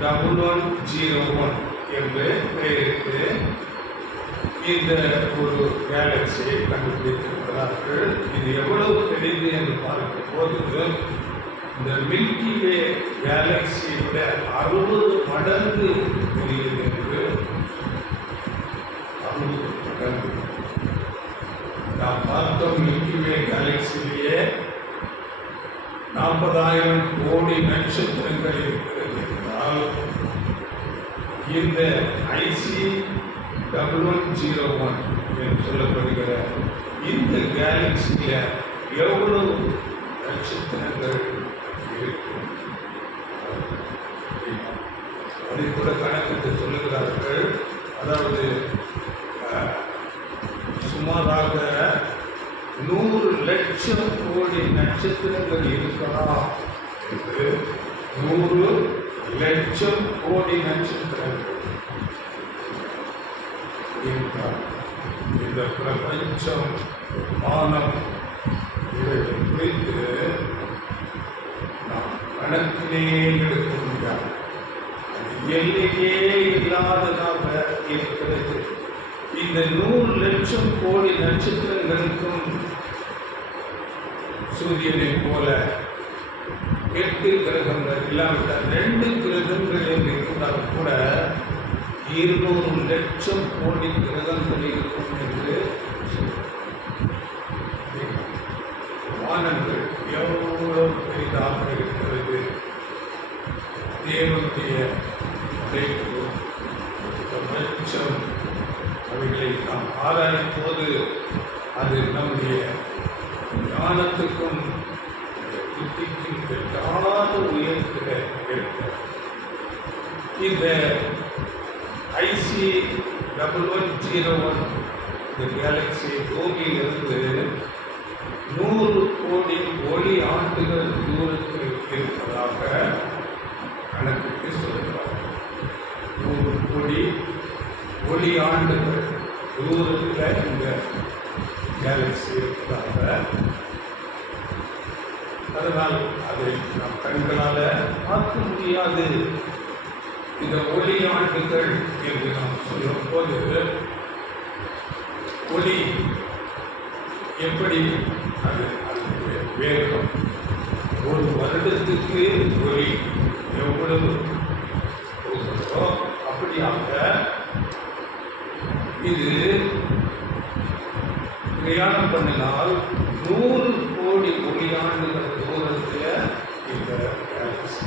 1101 என்று பெயரிட்டு இந்த ஒரு கேலக்சியை கண்டுபிடித்திருக்கிறார்கள். இது எவ்வளவு பெரியது என்று பார்க்கும் போது இந்த மில்கி வே கேலக்சியை விட 60 மடங்கு பெரியது என்று 60 மடங்கு. நாம் பார்த்தோம் மில்கி வே கேலக்சியிலேயே 40,000 கோடி நட்சத்திரங்கள் இருக்கிறது என்றால் இந்த IC 1101 என்று சொல்லப்படுகிற இந்த கேலக்சியில் எவ்வளவு நட்சத்திரங்கள் இருக்கும் அதை கூட கணக்கிட்டு சொல்லுகிறார்கள். அதாவது சுமாராக 100 லட்சம் நட்சத்திரங்கள் இருக்கலாம் என்று 100 லட்சம் கோடி நட்சத்திரங்கள் இருக்கிறார். இந்த பிரபஞ்சம் வானம் இதை குறித்து நாம் கணக்கிலே எடுக்க முடியாது. எல்லையே இல்லாததாக இருக்கிறது. இந்த 100 லட்சம் கோடி நட்சத்திரங்களுக்கும் சூரியனை போல 8 கிரகங்கள் இல்லாவிட்டால் 2 கிரகங்கள் என்று இருந்தால் கூட 200 லட்சம் கோடி கிரகங்கள் இருக்கும் என்று வானங்கள் எவ்வளவு பெரிதாக இருக்கிறது. தேவனுடைய படைப்பு பிரபஞ்சம் அவைகளை நாம் ஆராயும் போது அது நம்முடைய ஞானத்துக்கும் புத்திக்கும் எட்டாத உயர்த்திட இருக்கிறது. இந்த IC1101 இந்த கேலக்சி பூமியிலிருந்து 100 கோடி ஒளி ஆண்டுகள் தூரத்தில் இருப்பதாக கணக்குக்கு சொல்கிறார். 100 கோடி ஒளி ஆண்டுகள் தூரத்தில் இந்த கேலக்சி இருப்பதாக. அதனால் அதை நாம் கண்களால் பார்க்க முடியாது. இந்த ஒளி ஆண்டுகள் என்று நாம் சொல்லும் போது ஒளி எப்படி அது அதனுடைய வேகம், ஒரு வருடத்துக்கு ஒளி எவ்வளவு போகிறதோ அப்படியாக இது பிரயாணம் பண்ணினால் 100 கோடி ஒளியாண்டுகள் தூரத்தில் இந்த கேலக்சி.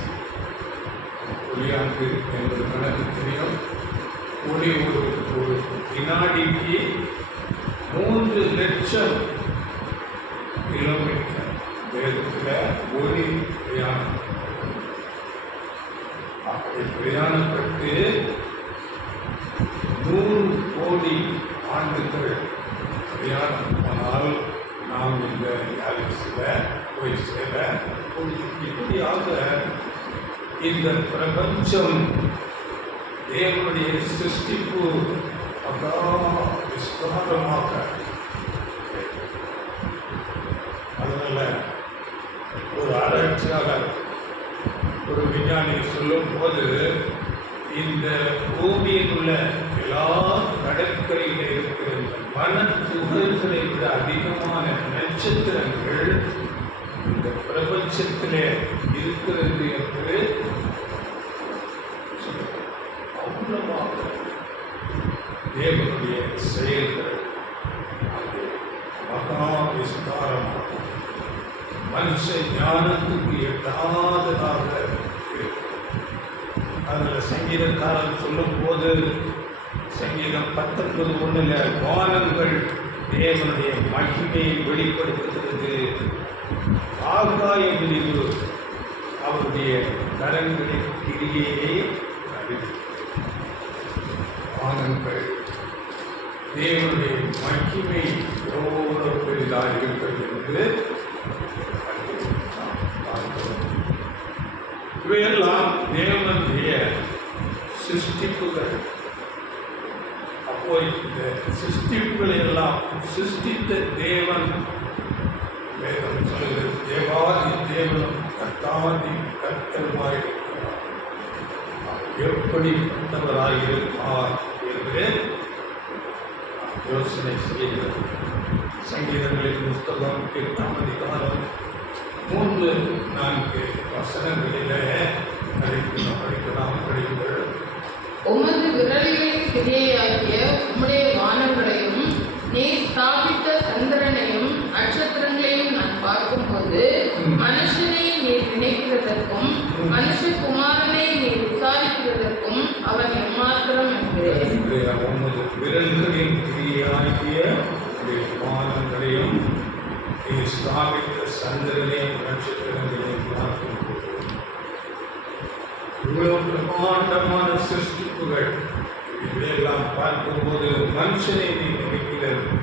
ஒளியாண்டு என்பது கணக்கு தெரியும். ஒளி ஒரு வினாடிக்கு 3 லட்சம் கிலோமீட்டர் வேகத்தில் ஒளி பிரயாணம். அப்படி பிரயாணப்பட்டு 100 கோடி ஆண்டுகள் பிரயாணம் போனால் நாம் இந்த கேலக்சியில் போய் சேர இப்படியாக இந்த பிரபஞ்சம் தேவனுடைய சிருஷ்டிப்பு விஸ்தாரமாக. அதனால ஒரு ஆராய்ச்சியாளர் ஒரு விஞ்ஞானி சொல்லும் போது இந்த பூமியில் உள்ள எல்லா கடற்கரையில் இருக்கிற இந்த மணத்துகள்களை விட அதிகமான நட்சத்திரங்கள் இந்த பிரபஞ்சத்திலே இருக்கிறது என்று அவ்வளவாக தேவனுடைய செயல்கள் அது மகா விஸ்தாரமாக மனுஷ ஞானத்துக்கு எட்டாததாக இருக்கிறது. அதில் சங்கீதக்காரன் சொல்லும் போது சங்கீதம் 19:1 வானங்கள் தேவனுடைய மகிமையை வெளிப்படுத்துகிறது. ஆகாய விரிவு அவருடைய கரங்களின் கிரியையை அறிவிக்கிறது. வானங்கள் தேவனுடைய மகிமை எவ்வளவு பெரிதாக இருக்கிறது என்று இவையெல்லாம் தேவனுடைய சிருஷ்டிப்புகள். அப்போ இந்த சிருஷ்டிப்புகளை எல்லாம் சிருஷ்டித்த தேவன் வேதம் சொல்கிறது, தேவாதி தேவனும் கர்த்தாதி கர்த்தருமாயிருக்கிறார். எப்படிப்பட்டவராயிருப்பார் என்று யோசனை செய்கிறது. சங்கீதங்களின் புஸ்தகம் 8ஆம் அதிகாரம் 3-4 வசனங்களிலே படிக்கலாம். படிங்கள். உமது விரல்களின் கிரியையாகிய உம்முடைய வானங்களையும் நீர் ஸ்தாபித்த சந்திரனையும் நட்சத்திரங்களையும் நான் பார்க்கும்போது மனுஷனை நீர் நினைக்கிறதற்கும் மனுஷகுமாரனை நீர் விசாரிக்கிறதற்கும் அவன் எம்மாத்திரம் என்கிறேன். உமது விரல்களின் கிரியையாகிய வானங்களையும் நீர் ஸ்தாபித்த சந்திரனையும் நட்சத்திரங்களையும் பார்க்கும்போது இவ்வளவு பிரமாண்டமான சிருஷ்டிப்புகள் இதையெல்லாம் பார்க்கும்போது மனுஷனை நீ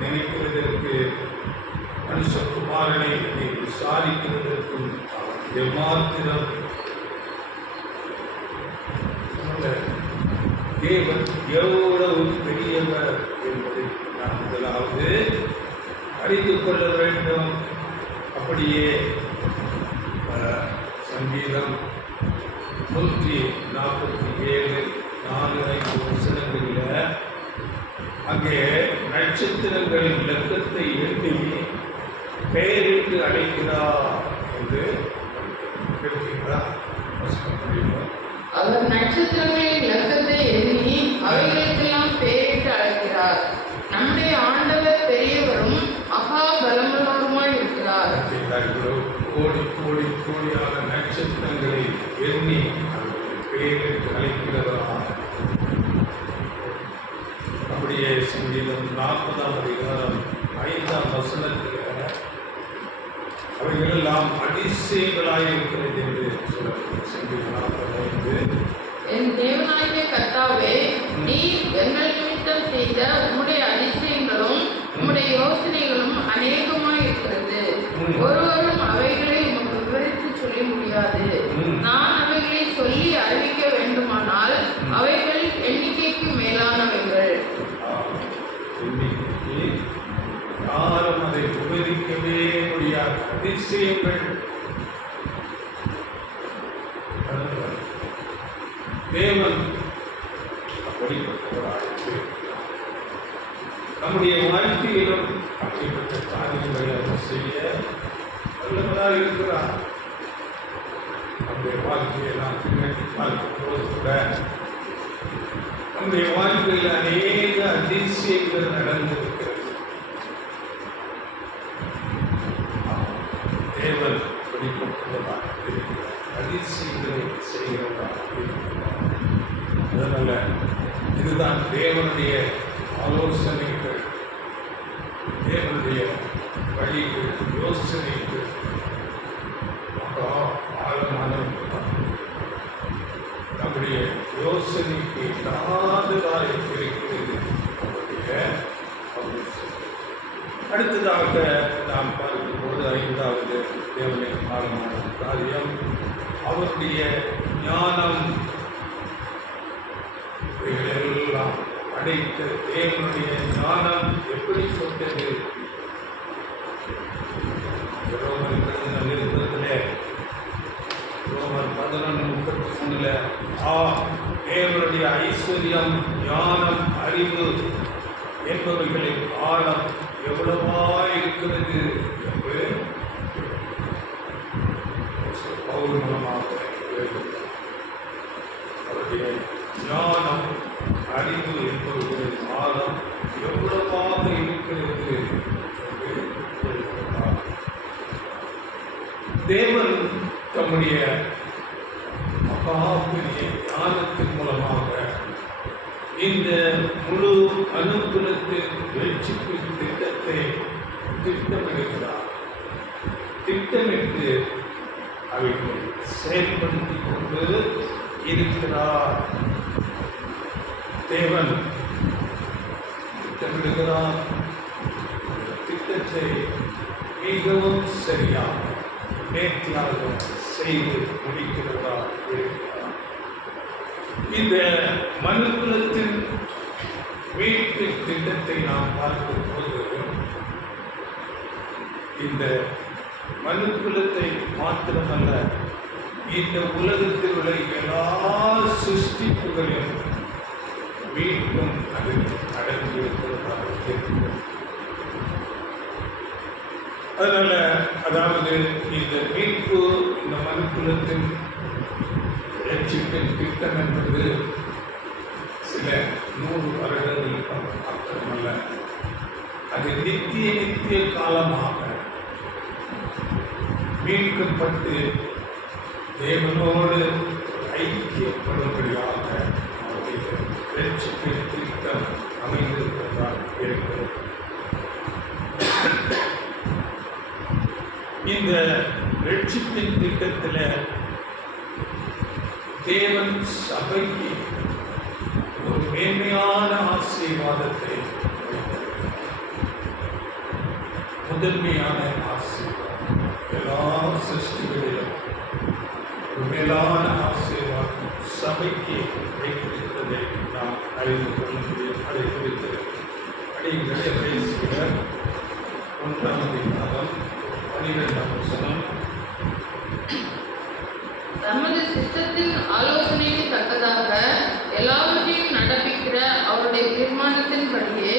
நினைக்கிறதற்கு மனுஷகுமாரனை நீ விசாரிக்கிறதற்கும் எம்மாத்திரம் தேவன் எவ்வளவு பெரியவர் என்பதை நாம் முதலாவது அறிந்து கொள்ள வேண்டும். அப்படியே சங்கீதம் 147 4-5 வசனங்களில் அங்கே நட்சத்திரங்களின் லக்கத்தை எண்ணி பெயரிட்டு அழைக்கிறார் என்று கேட்கிறார். அவர் நட்சத்திரங்களின் லக்கத்தை எண்ணி அவைகளுக்கெல்லாம் பெயரிட்டு அழைக்கிறார். நம்முடைய ஆண்டவர் பெரியவரும் மகா பலமுள்ளவருமாய் இருக்கிறார். கோடி கோடி கோடியான நட்சத்திரங்களை எண்ணி பெயரிட்டு அழைக்கிறவரா. அப்படியே சங்கீதம் 40ஆம் அதிகாரம் 5ஆம் வசனத்தில் அவைகளெல்லாம் அதிசயங்களாயிருக்கிறது என்று சொல்லப்படுகிறது. சங்கீதம் 45. என் தேவனாகிய கர்த்தாவே, நீர் எங்கள் நிமித்தம் செய்த உம்முடைய அதிசயங்களும் உம்முடைய யோசனைகளும் அநேகமாய் இருக்கிறது. ஒருவரும் அவைகளை உமக்கு விவரித்து சொல்ல முடியாது. நான் அவைகளை சொல்லி அறிவிக்க வேண்டுமானால் அவைகள் எண்ணிக்கைக்கு மேலானவைகள். யாரும் அதை விவரிக்கவே முடியாது. அதிசயங்கள் தேவன் அப்படிப்பட்டவராக நம்முடைய வாழ்க்கையிலும் அப்படிப்பட்ட காரியங்களை அவர் செய்ய வல்லவராக இருக்கிறார். நம்முடைய வாழ்க்கையை நாம் பின்னாடி பார்க்கும் போது கூட நம்முடைய வாழ்க்கையில் அநேக அதிசயங்கள் நடந்திருக்கிறது. தேவன் அப்படிப்பட்டவராக இருக்கிறார். அதிசயங்களை செய்கிறவராக இருக்கிறார். அதனால இதுதான் தேவனுடைய ஆலோசனைகள், தேவனுடைய வழிகள், யோசனைகள் ஆழமானவர்கள். நம்முடைய யோசனைக்கு எட்டாததாக இருக்கிறது அவருடைய ஆலோசனை. அடுத்ததாக நாம் பார்க்கும்போது 5வது தேவனை ஆழமான காரியம் அவருடைய ஞானம். இவைகளெல்லாம் அடைத்த தேவனுடைய ஞானம் எப்படிப்பட்டது? ரோமர் 11:33 தேவனுடைய ஐஸ்வர்யம், ஞானம், அறிவு என்பவர்களின் ஆழம் எவ்வளவா இருக்கிறது என்று பவுல் மூலமாக அவருடைய ஞானம், அறிவு என்பவர்களின் ஆழம் எவ்வளவாக இருக்கிறது என்று சொல்கிறார். தேவன் தம்முடைய மகாபெரிய ஞானத்தின் மூலமாக இந்த முழு அனுகூலத்தின் வெற்றிக்கு திட்டத்தை திட்டமிடுகிறார். திட்டமிட்டு அவைகளை செயல்படுத்திக் கொண்டு இருக்கிறார். தேவன் திட்டமிடுகிறார். திட்டத்தை மிகவும் சரியாக நேர்த்தியாக செய்து முடிக்கிறதா இருக்கிறார். இந்த மனுக்குலத்தின் மீட்பு திட்டத்தை நாம் பார்க்கும் போது இந்த மனுக்குலத்தை மாத்திரமல்ல, இந்த உலகத்தில் உள்ள எல்லா சிருஷ்டிப்புகளையும் மீட்பும் அதில் அடங்கியிருக்கிறதாக இருக்கிறது. அதனால அதாவது இந்த மீட்பு, இந்த மனுக்குலத்தின் ரட்சிப்பின் திட்டம் என்பது சில 100 வருடங்களுக்கு மாத்திரமல்ல, அது நித்திய காலமாக மீட்கப்பட்டு தேவனோடு ஐக்கியப்படும்படியாக ரட்சிப்பின் திட்டம் அமைந்திருக்கிறதாக இருக்கிறது. இந்த ரட்சிப்பின் திட்டத்தில் தேவன் சபைக்கு ஒரு மேன்மையான ஆசீர்வாதத்தை முதன்மையான ஆசீர்வாதம். எல்லா சிருஷ்டிகளிலும் ஒரு மேலான ஆசீர்வாதம் சபைக்கு வைத்திருப்பதை நாம் அறிந்து கொள்ள முடியும். அதை குறித்து அடிக்கடி பேசுகிற 1ஆம் அதிகாரம் 12ஆம் வசனம். தமது சித்தத்தின் ஆலோசனைக்கு தக்கதாக எல்லாவற்றையும் நடப்பிக்கிற அவருடைய தீர்மானத்தின்படியே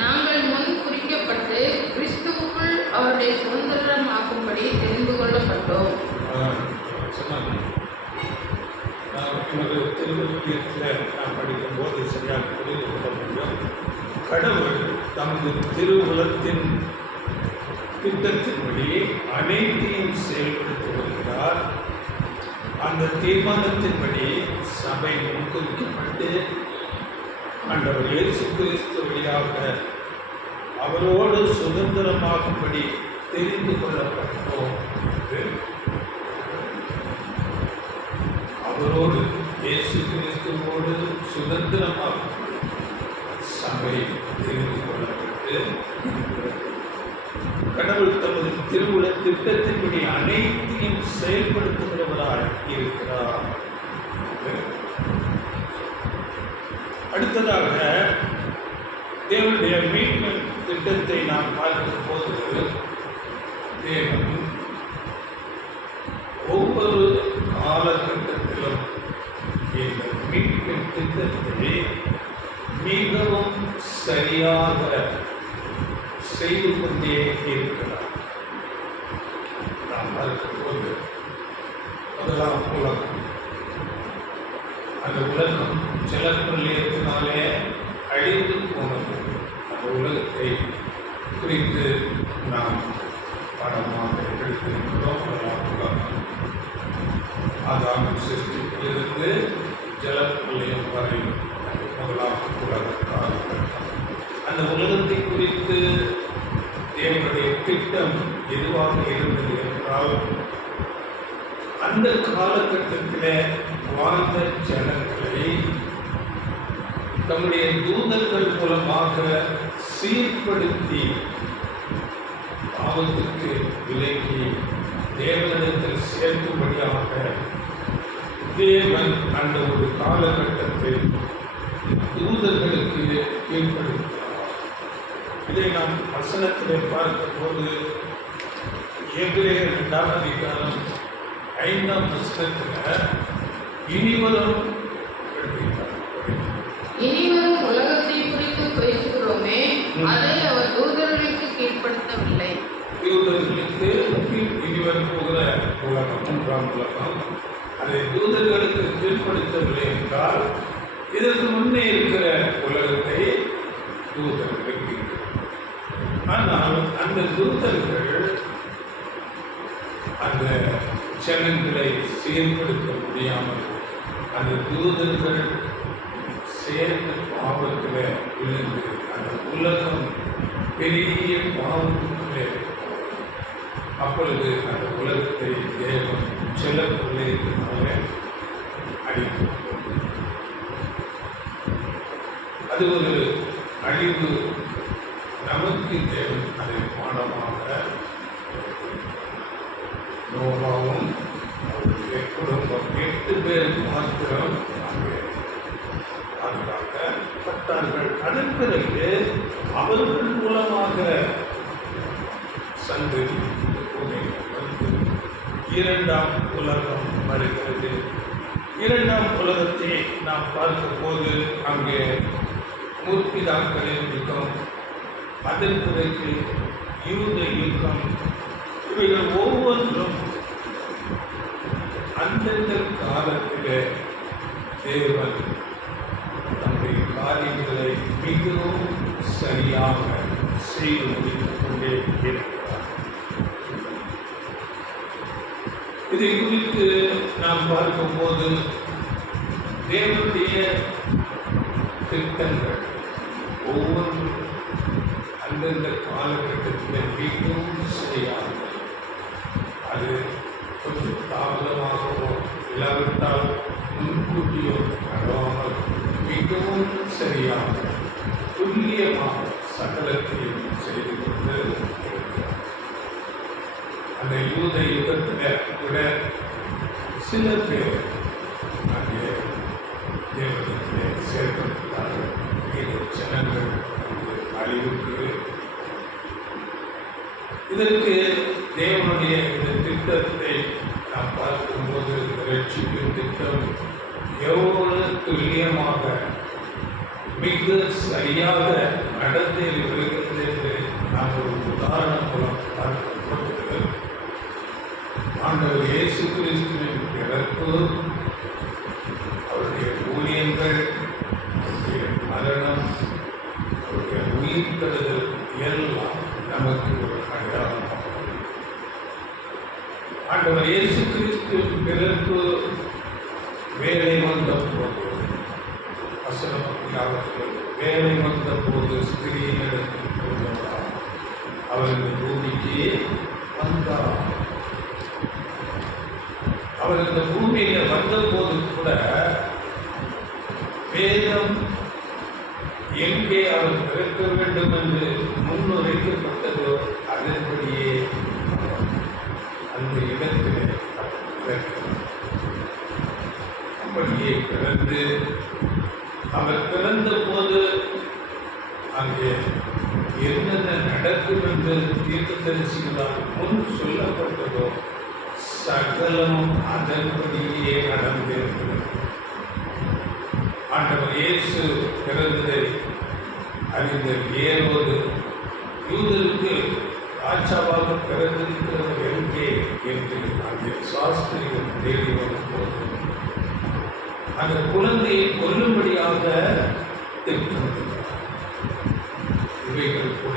நாங்கள் முன் குறிக்கப்பட்டு கிறிஸ்துவுக்குள் அவருடைய சுதந்திரமாக்கும்படி தெரிந்து கொள்ளப்பட்டோம். நமது திருவிழத்தில் நாம் படிக்கும்போது சரியாக புரிந்து கொள்ள முடியும். கடவுள் தமது திருவுலத்தின் திட்டத்தின்படி அனைத்தையும் செயல்படுத்தி வருகிறார். அந்த தீர்மானத்தின்படி சபை முன்குறிக்கப்பட்டு ஆண்டவர் இயேசு கிறிஸ்து வழியாக அவரோடு சுதந்திரமாகும்படி தெரிந்து கொள்ளப்பட்டோம். அவரோடு இயேசு கிறிஸ்துவோடு சுதந்திரமாகும்படி சபை தெரிந்து கொள்ளப்பட்டு கடவுள் தமது திருவுள திட்டத்தின்படி அனைத்தையும் செயல்படுத்துகிறவராய் இருக்கிறார். அடுத்ததாக தேவனுடைய மீட்பு திட்டத்தை நாம் பார்க்கும் போது தேவன் ஒவ்வொரு காலகட்டத்திலும் இந்த மீட்பு திட்டத்தை மிகவும் சரியாக செய்து கொண்டே இருக்கிறார். நாம் பார்க்கும்போது முதலாம் உலகம், அந்த உலகம் ஜலப்பிரளயத்தினாலே அழிந்து போனது. அந்த உலகத்தை குறித்து நாம் படமாக எடுத்திருக்கிறோம். முதலாம் உலகம் ஆதாம் சிருஷ்டிப்பிலிருந்து ஜலப்பிரளயம் வரை முதலாம் உலக காலகட்டம். அந்த உலகத்தை குறித்து தேவனுடைய திட்டம் எதுவாக இருந்தது என்றால், அந்த காலகட்டத்தில் வாழ்ந்த ஜனங்களை தம்முடைய தூதர்கள் மூலமாக சீர்படுத்தி பாவத்துக்கு விலக்கி தேவனிடத்தில் சேர்க்கும்படியாக தேவன் அந்த ஒரு காலகட்டத்தில் தூதர்களுக்கு கீழ்ப்படுத்தினார். இதை நாம் வசனத்திலே பார்க்கும்போது எபிரேயர் 2ஆம் அதிகாரம் 5ஆம் வசனத்தில் இனிவரும் உலகத்தை குறித்து பேசுகிறோமே, அதை அவர் தூதர்களுக்கு கீழ்ப்படுத்தவில்லை. தூதர்களுக்கு இனிவரும் போகிற உலகம், 3ஆம் உலகம், அதை தூதர்களுக்கு கீழ்ப்படுத்தவில்லை என்றால் இதற்கு முன்னே இருக்கிற உலகத்தை தூதர்களுக்கு. ஆனால் அந்த தூதர்கள் அந்த ஜனங்களை சீர்படுத்த முடியாமல் அந்த தூதர்கள் சேர்ந்த பாவத்தில் விழுந்து அந்த உலகம் பெரிய பாவத்துக்குள்ளே. அப்பொழுது அந்த உலகத்தை தேவன் ஜலப்பிரளயத்தினால அழித்து, அது ஒரு அழிவு. நமக்கு தேவன் அதை பாடமாக நோவாவும் அவருடைய குடும்பம் 8 பேர் மாத்திரம் பாதுகாக்கப்பட்டார்கள். அதன் பிறகு அவர்கள் மூலமாக சந்ததி வந்து 2ஆம் உலகம் வருகிறது. 2ஆம் உலகத்தை நாம் பார்க்கும் போது அங்கே முற்பிதாக்களின் யுகம், அதன் பிறகு யூத யுகம், இவைகள் ஒவ்வொன்றும் அந்தந்த காலத்திலே தேவன் தன்னுடைய காரியங்களை மிகவும் சரியாக செய்து முடித்துக் கொண்டே இருக்கிறார். இதை குறித்து நாம் பார்க்கும்போது தேவனுடைய திட்டங்கள் ஒவ்வொன்றும் அந்தந்த காலகட்டத்தில் மிகவும் சரியாக, அது கொஞ்சம் தாமதமாகவோ இல்லாவிட்டால் முன்கூட்டியோ நடவாமல் மிகவும் சரியாக துல்லியமாக சகலத்தையும் செய்து கொண்டு இருக்கிறார். அந்த யூத யுகத்தில் கூட சில பேர் அங்கே தேவனத்திலே சேர்க்கப்பட்டார்கள். இது ஜனங்கள் அழிவுக்கு இதற்கு தேவனுடைய இந்த திட்டத்தை நாம் பார்க்கும்போது ரட்சிக்கும் திட்டம் எவ்வளவு துல்லியமாக மிக சரியாக நடந்தே வருகிறது என்று நாம் ஒரு உதாரணம் மூலம் பார்க்கப்படுகிறது. ஆண்டவர் இயேசு கிறிஸ்துவின் பிறப்பு, அவருடைய ஊழியங்கள், அவருடைய மரணம், அவருடைய உயிர்த்தெழுதல் எல்லாம் நமக்கு ஒரு அடையாளமாகும். ஆண்டவர் இயேசு கிறிஸ்துவின் பிறப்பு வேலை வந்த போது வேலை வந்த போது ஸ்திரீயினிடத்தில் பிறந்தார். அவர் இந்த பூமிக்கு வந்தார். அவர் இந்த பூமியில வந்த போது கூட வேதம் எங்கே அவர் பிறக்க வேண்டும் என்று முன்னுரைக்கப்பட்டதோ அதன்படியே அந்த இடத்திலே அப்படியே பிறந்து அவர் பிறந்த போது அங்கே என்னென்ன நடக்கும் என்று தீர்க்கதரிசிகளால் முன் சொல்லப்பட்டதோ சகலமும் அதன்படியே நடந்திருக்கிறது. ஆண்டவர் இயேசு பிறந்ததை அறிந்த ஏரோது யூதருக்கு ராஜாவாக பிறந்திருக்கிறவர் எங்கே என்று அங்கே சாஸ்திரிகள் தேடி வரும்போது அந்த குழந்தையை கொல்லும்படியாக திட்டமிட்டார். இவைகள் கூட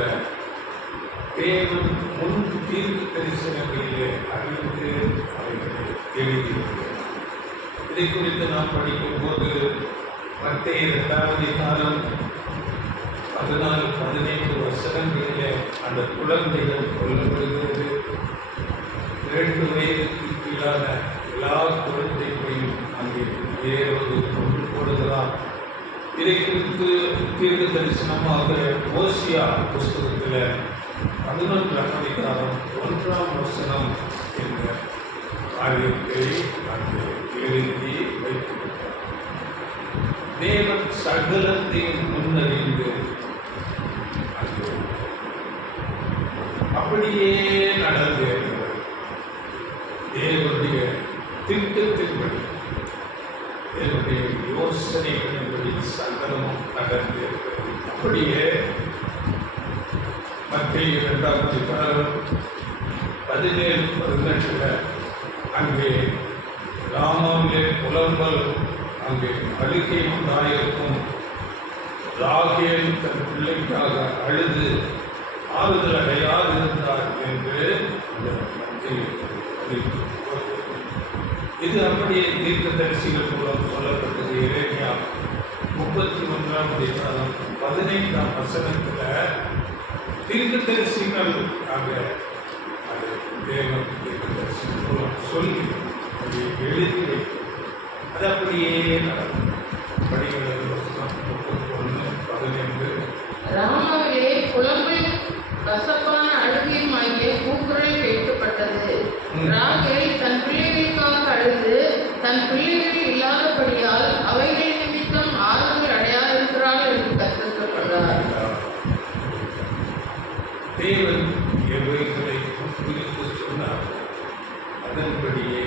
தேவன் முன் தீர்க்க தரிசனங்களிலே அறிந்து அவைகளை எழுதியிருக்கிறார். இதை குறித்து நாம் படிக்கும் போது மத்தேயு 2ஆம் அதிகாரம் 14-15 வசனங்களிலே அந்த குழந்தைகள் கொல்லப்படுகிறது. 2 வயதுக்கு கீழான எல்லா குழந்தைகளையும் அங்கே ஏறுவது கொண்டு போடுகிறார். இதை குறித்து தீர்க்க தரிசனமாக ஓசியா புஸ்தகத்தில் 11ஆம் அதிகாரம் 1ஆம் வசனம் என்ற காரியத்தை அங்கே எழுதி வைத்திருக்கிறார். தேவன் சகலத்தையும் முன்னறிந்து அப்படியே நடந்தேறுகிறது. தேவனுடைய திட்டத்தின்படி, தேவனுடைய யோசனைகளின்படி சகலமும் நடந்தேறுகிறது. அப்படியே மத்தேயு 2ஆம் அதிகாரம் 17-18 அங்கே ராமாவிலே புலம்பல், அங்கே அழுகை உண்டாயிருக்கும். ராகேல் தன் பிள்ளைக்காக அழுது ஆறுதல் அடையாதிருந்தார் என்று இது அப்படியே தீர்க்கதரிசிகள் மூலம் சொல்லப்பட்டது. எரேமியா 31ஆம் அதிகாரம் 15ஆம் வசனத்தில் தீர்க்கதரிசிகள் ஆக அது தேவன் தீர்க்கதரிசிகள் மூலம் சொல்லி அதை எழுதி வைத்து அது அப்படியே நடக்கும். படிக்கிறது 31-15. ராமாவிலே புலம்பல் கசப்பான அழுகையும் ஆகிய கூக்குரல் கேட்கப்பட்டது. ராகேல் தன் பிள்ளைகளுக்காக அழுது தன் பிள்ளைகள் இல்லாதபடியால் அவைகள் நிமித்தம் ஆறுதல் அடையாதிருக்கிறாள் என்று கர்த்தர் சொல்கிறார். தேவன் எவைகளை குறித்து சொன்னார் அதன்படியே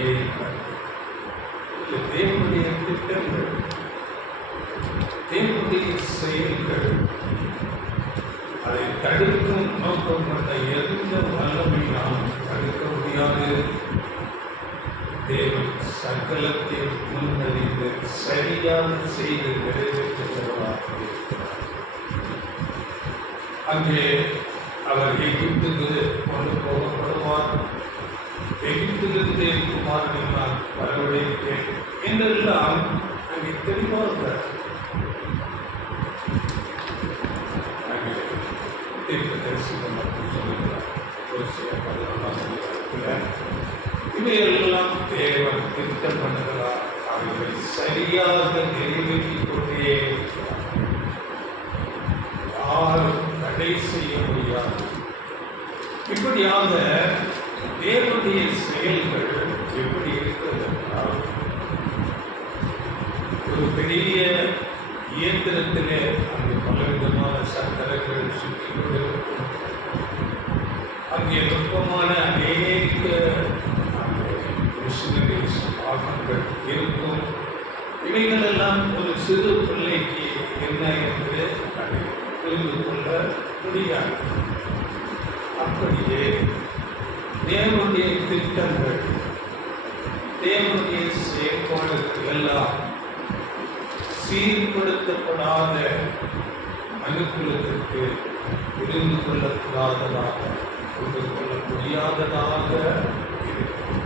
தேவனுடைய திட்டங்கள், தேவனுடைய செயல்கள், அதை தடுக்கும் நோக்கம் கொண்ட எந்த வல்லமை நாம் தடுக்க முடியாது. தேவன் சகலத்தை முன்னறிந்து சரியாக செய்து நிறைவேற்றுகிறவராக இருக்கிறார். அங்கே அவர் எகிப்துக்கு கொண்டு போகப்படுவார். எகிப்திலிருந்து குமாரனை நான் வரவழைத்தேன் என்றெல்லாம் அங்கே தெளிவாக தீர்க்கதரிசிகள் மட்டும் சொல்லுகிறார். இவையெல்லாம் தேவன் திட்டம் பண்ணுகிறார். அவைகளை சரியாக நிறைவேற்றிக் கொண்டே இருக்கிறார். யாரும் தடை செய்ய முடியாது. இப்படியாக தேவனுடைய செயல்கள் எப்படி இருக்கிறது என்றால், ஒரு பெரிய இயந்திரத்திலே அங்கு பலவிதமான சக்கரங்கள் சுற்றி கொண்டிருக்கும். அங்கே நுட்பமான அநேக மிஷினரிஸ் பாகங்கள் இருக்கும். இவைகளெல்லாம் ஒரு சிறு பிள்ளைக்கு என்ன என்று புரிந்து கொள்ள முடியாது. அப்படியே தேவனுடைய திட்டங்கள், தேவனுடைய செயற்பாடுகள் எல்லாம் சீர்படுத்தப்படாத மனுக்குலத்திற்கு புரிந்து கொள்ளக்கூடாததாக, புரிந்து கொள்ள முடியாததாக இருக்கும்.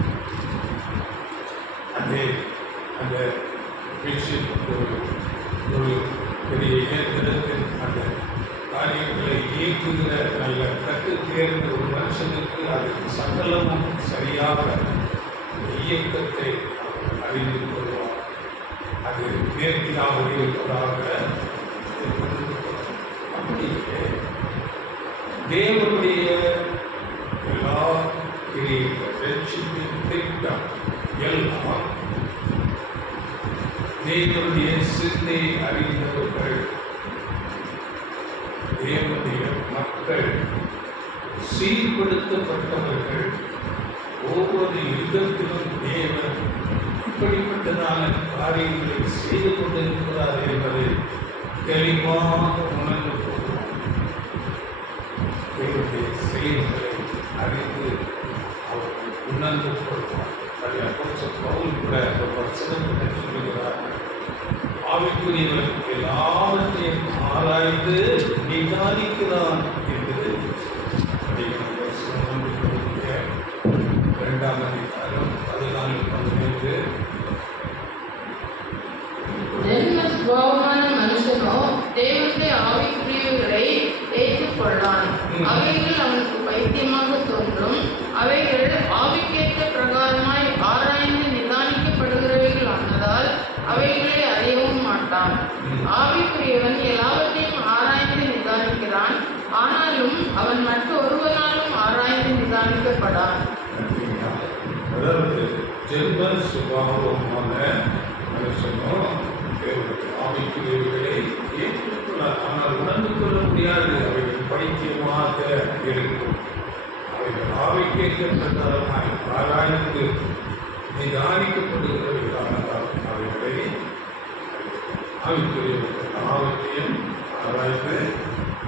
அந்த ஒரு பெரிய இயந்திரத்தின் அந்த காரியங்களை இயக்குகிற நல்ல கற்று தேர்ந்த ஒரு மனுஷனுக்கு அதுக்கு சகலமும் சரியாக இயக்கத்தை அறிந்து கொள்வார். அது நேர்த்தியாக இருப்பதாக. அப்படியே தேவனுடைய எல்லா ரட்சிப்பின் திட்டம் எல்லாம் தேவனுடைய சிந்தை அறிந்தவர்கள், தேவனுடைய மக்கள், சீர்படுத்தப்பட்டவர்கள். ஒவ்வொரு யுகத்திலும் தேவன் இப்படிப்பட்டதான காரியங்களை செய்து கொண்டிருக்கிறார் என்பதை தெளிவாக உணர்ந்து கொள்வோம். தேவனுடைய செயல்களை அறிந்து அவர்கள் உணர்ந்து கொள்வார். பவுல் கூட வசனத்தை சொல்லுகிறார், ஆவிக்குரியவன் எல்லாவற்றையும் ஆராய்ந்து நிதானிக்கிறான் என்று. 2ஆம் அதிகாரம் 14-15. ஜென்ம சுபாவமான மனுஷனோ தேவனுடைய ஆவிக்குரியவர்களை ஏற்றுக்கொள்ளான். அவைகள் அவனுக்கு பைத்தியமாக தோன்றும். அவைகள் ஆவிக்கேற்ற பிரகாரமாய் ஆராய்ந்து நிதானிக்கப்படுகிறவைகள் ஆனதால் அவைகளை அறியவும் மாட்டான். ஆவிக்குரியவன் எல்லாவற்றையும் ஆராய்ந்து நிதானிக்கிறான். ஆனாலும் அவன் மற்ற ஒருவனாலும் ஆராய்ந்து நிதானிக்கப்படான். அதாவது ஜென்ம சுபாவமான மனுஷனோ தேவனுடைய ஆவிக்குரியவர்களை ஏற்றுக்கொள்ளார். ஆனால் உணர்ந்து கொள்ள முடியாது. அவைகள் பைத்தியமாக இருக்கும். அவைகள் ஆவிக்கேற்ற பிரகாரமாய் ஆராய்ந்து நிதானிக்கப்படுகிறவர்களானால் அவைகளை ஆவிக்குரியவர்கள் ஆவியையும் ஆராய்ந்து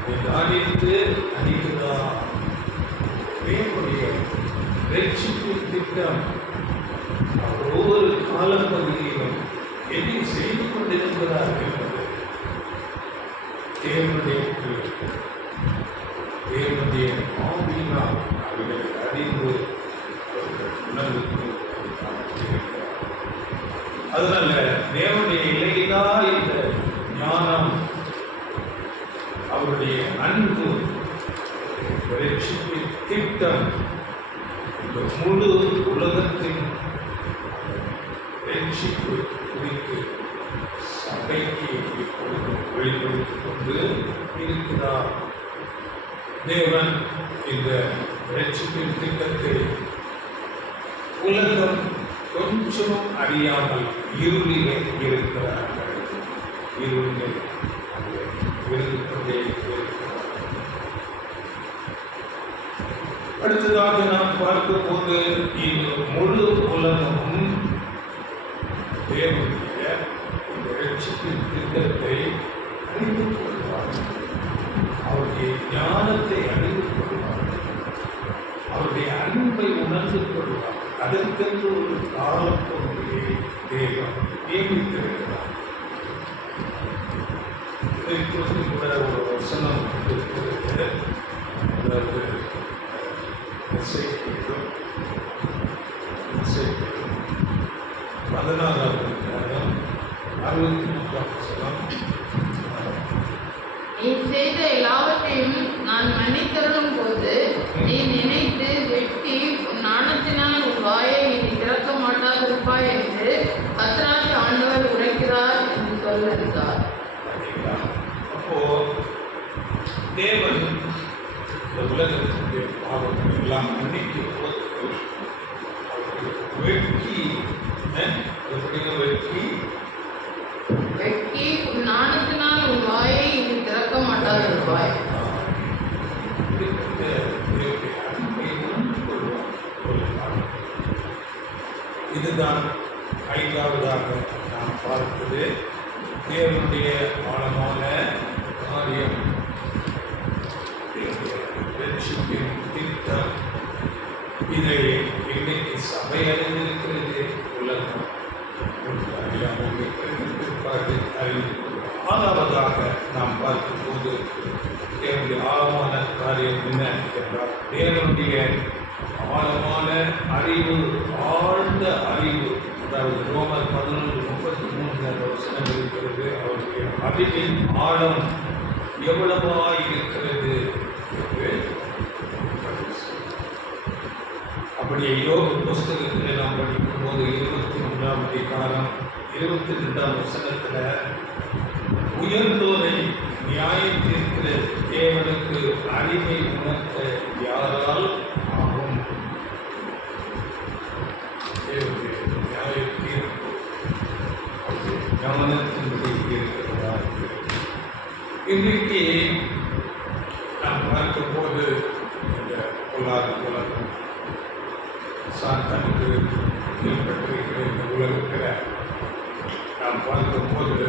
நிதானித்து அறிகிறார். தேவனுடைய ரட்சிப்பின் திட்டம் அவர் ஒவ்வொரு காலப்பகுதியிலும் எதை செய்து கொண்டிருக்கிறார் என்பது தேவனுடைய ஆவியினால் அவர்களை அறிந்து உணர்ந்து கொண்டிருக்கிறார். அதனால தேவனுடைய இலையிலா இந்த ஞானம், அவருடைய அன்பு, ரட்சிப்பின் திட்டம் இந்த முழு உலகத்தின் ரட்சிப்பு குறித்து சபைக்கு இப்பொழுது வெளிப்படுத்திக் கொண்டு இருக்கிறார். தேவன் இந்த ரட்சிப்பின் திட்டத்தை உலகம் கொஞ்சம் அறியாமல் இருளிலே இருக்கிறார்கள். இருளிலே இருந்து கொண்டே இருக்கிறார். அடுத்ததாக நாம் பார்க்கும் போது இந்த முழு உலகமும் தேவனுடைய இந்த ரட்சிப்பின் திட்டத்தை அறிந்து கொள்வார்கள். அவருடைய ஞானத்தை அறிந்து கொள்வார்கள். அவருடைய அன்பை உணர்ந்து கொள்வார்கள். அதற்கென்று ஒரு காலப்பகுதியை தேவன் நியமித்திருக்கிறார். இதை குறித்து கூட ஒரு வசனம் இருக்கிறது. அதாவது இசைக்கிலும் 14ஆம் அதிகாரம் 63ஆம் வசனம். நீ செய்த எல்லாவற்றையும் நான் மன்னித்தருளும் போது நீ நினைத்து வெட்டி உன் நாணத்தினால் உன் வாயை நீ திறக்க மாட்டாதிருப்பாய் என்று கர்த்தராகிய ஆண்டவர் உரைக்கிறார் என்று சொல்லியிருந்தார். அப்போ தேவன் இந்த உலகத்தினுடைய பாவங்கள் எல்லாம் மன்னிக்க வெட்கி எப்படிங்க வெட்கி வெட்கி உன் நாணத்தினால் உன் வாயை இனி திறக்க மாட்டாதிருப்பாய். இதுதான் ஐந்தாவதாக நாம் பார்ப்பது தேவனுடைய ஆழமான காரியம், ரட்சிப்பின் திட்டம். இதை இன்னைக்கு சபை அறிந்திருக்கிறது, உலகம் அறியாமல் பிற்பாடு அறிந்து. ஆறாவதாக நாம் பார்க்கும்போது தேவனுடைய ஆழமான காரியம் என்ன என்றால் தேவனுடைய ஆழமான அறிவு, ஆழ்ந்த அறிவு. அதாவது ரோமர் 11:33 வசனம் இருக்கிறது. அவருடைய அறிவின் ஆழம் எவ்வளவாய் இருக்கிறது என்று. அப்படியே யோபு புஸ்தகத்தில் நாம் படிக்கும் போது 23ஆம் அதிகாரம் 22ஆம் வசனத்தில் உயர்ந்தோரை நியாயம் தீர்க்கிற தேவனுக்கு அறிவை உணர்த்த யாரால் ஆகும்? நியாய தீர்ப்பு கவனத்தின்படி இருக்கிறதா? இன்றைக்கு நாம் பார்க்கும் போது இந்த பொல்லாத உலகம், சாத்தானுக்கு கீழ்பட்டிருக்கிற இந்த உலகத்தில் நாம் பார்க்கும் போது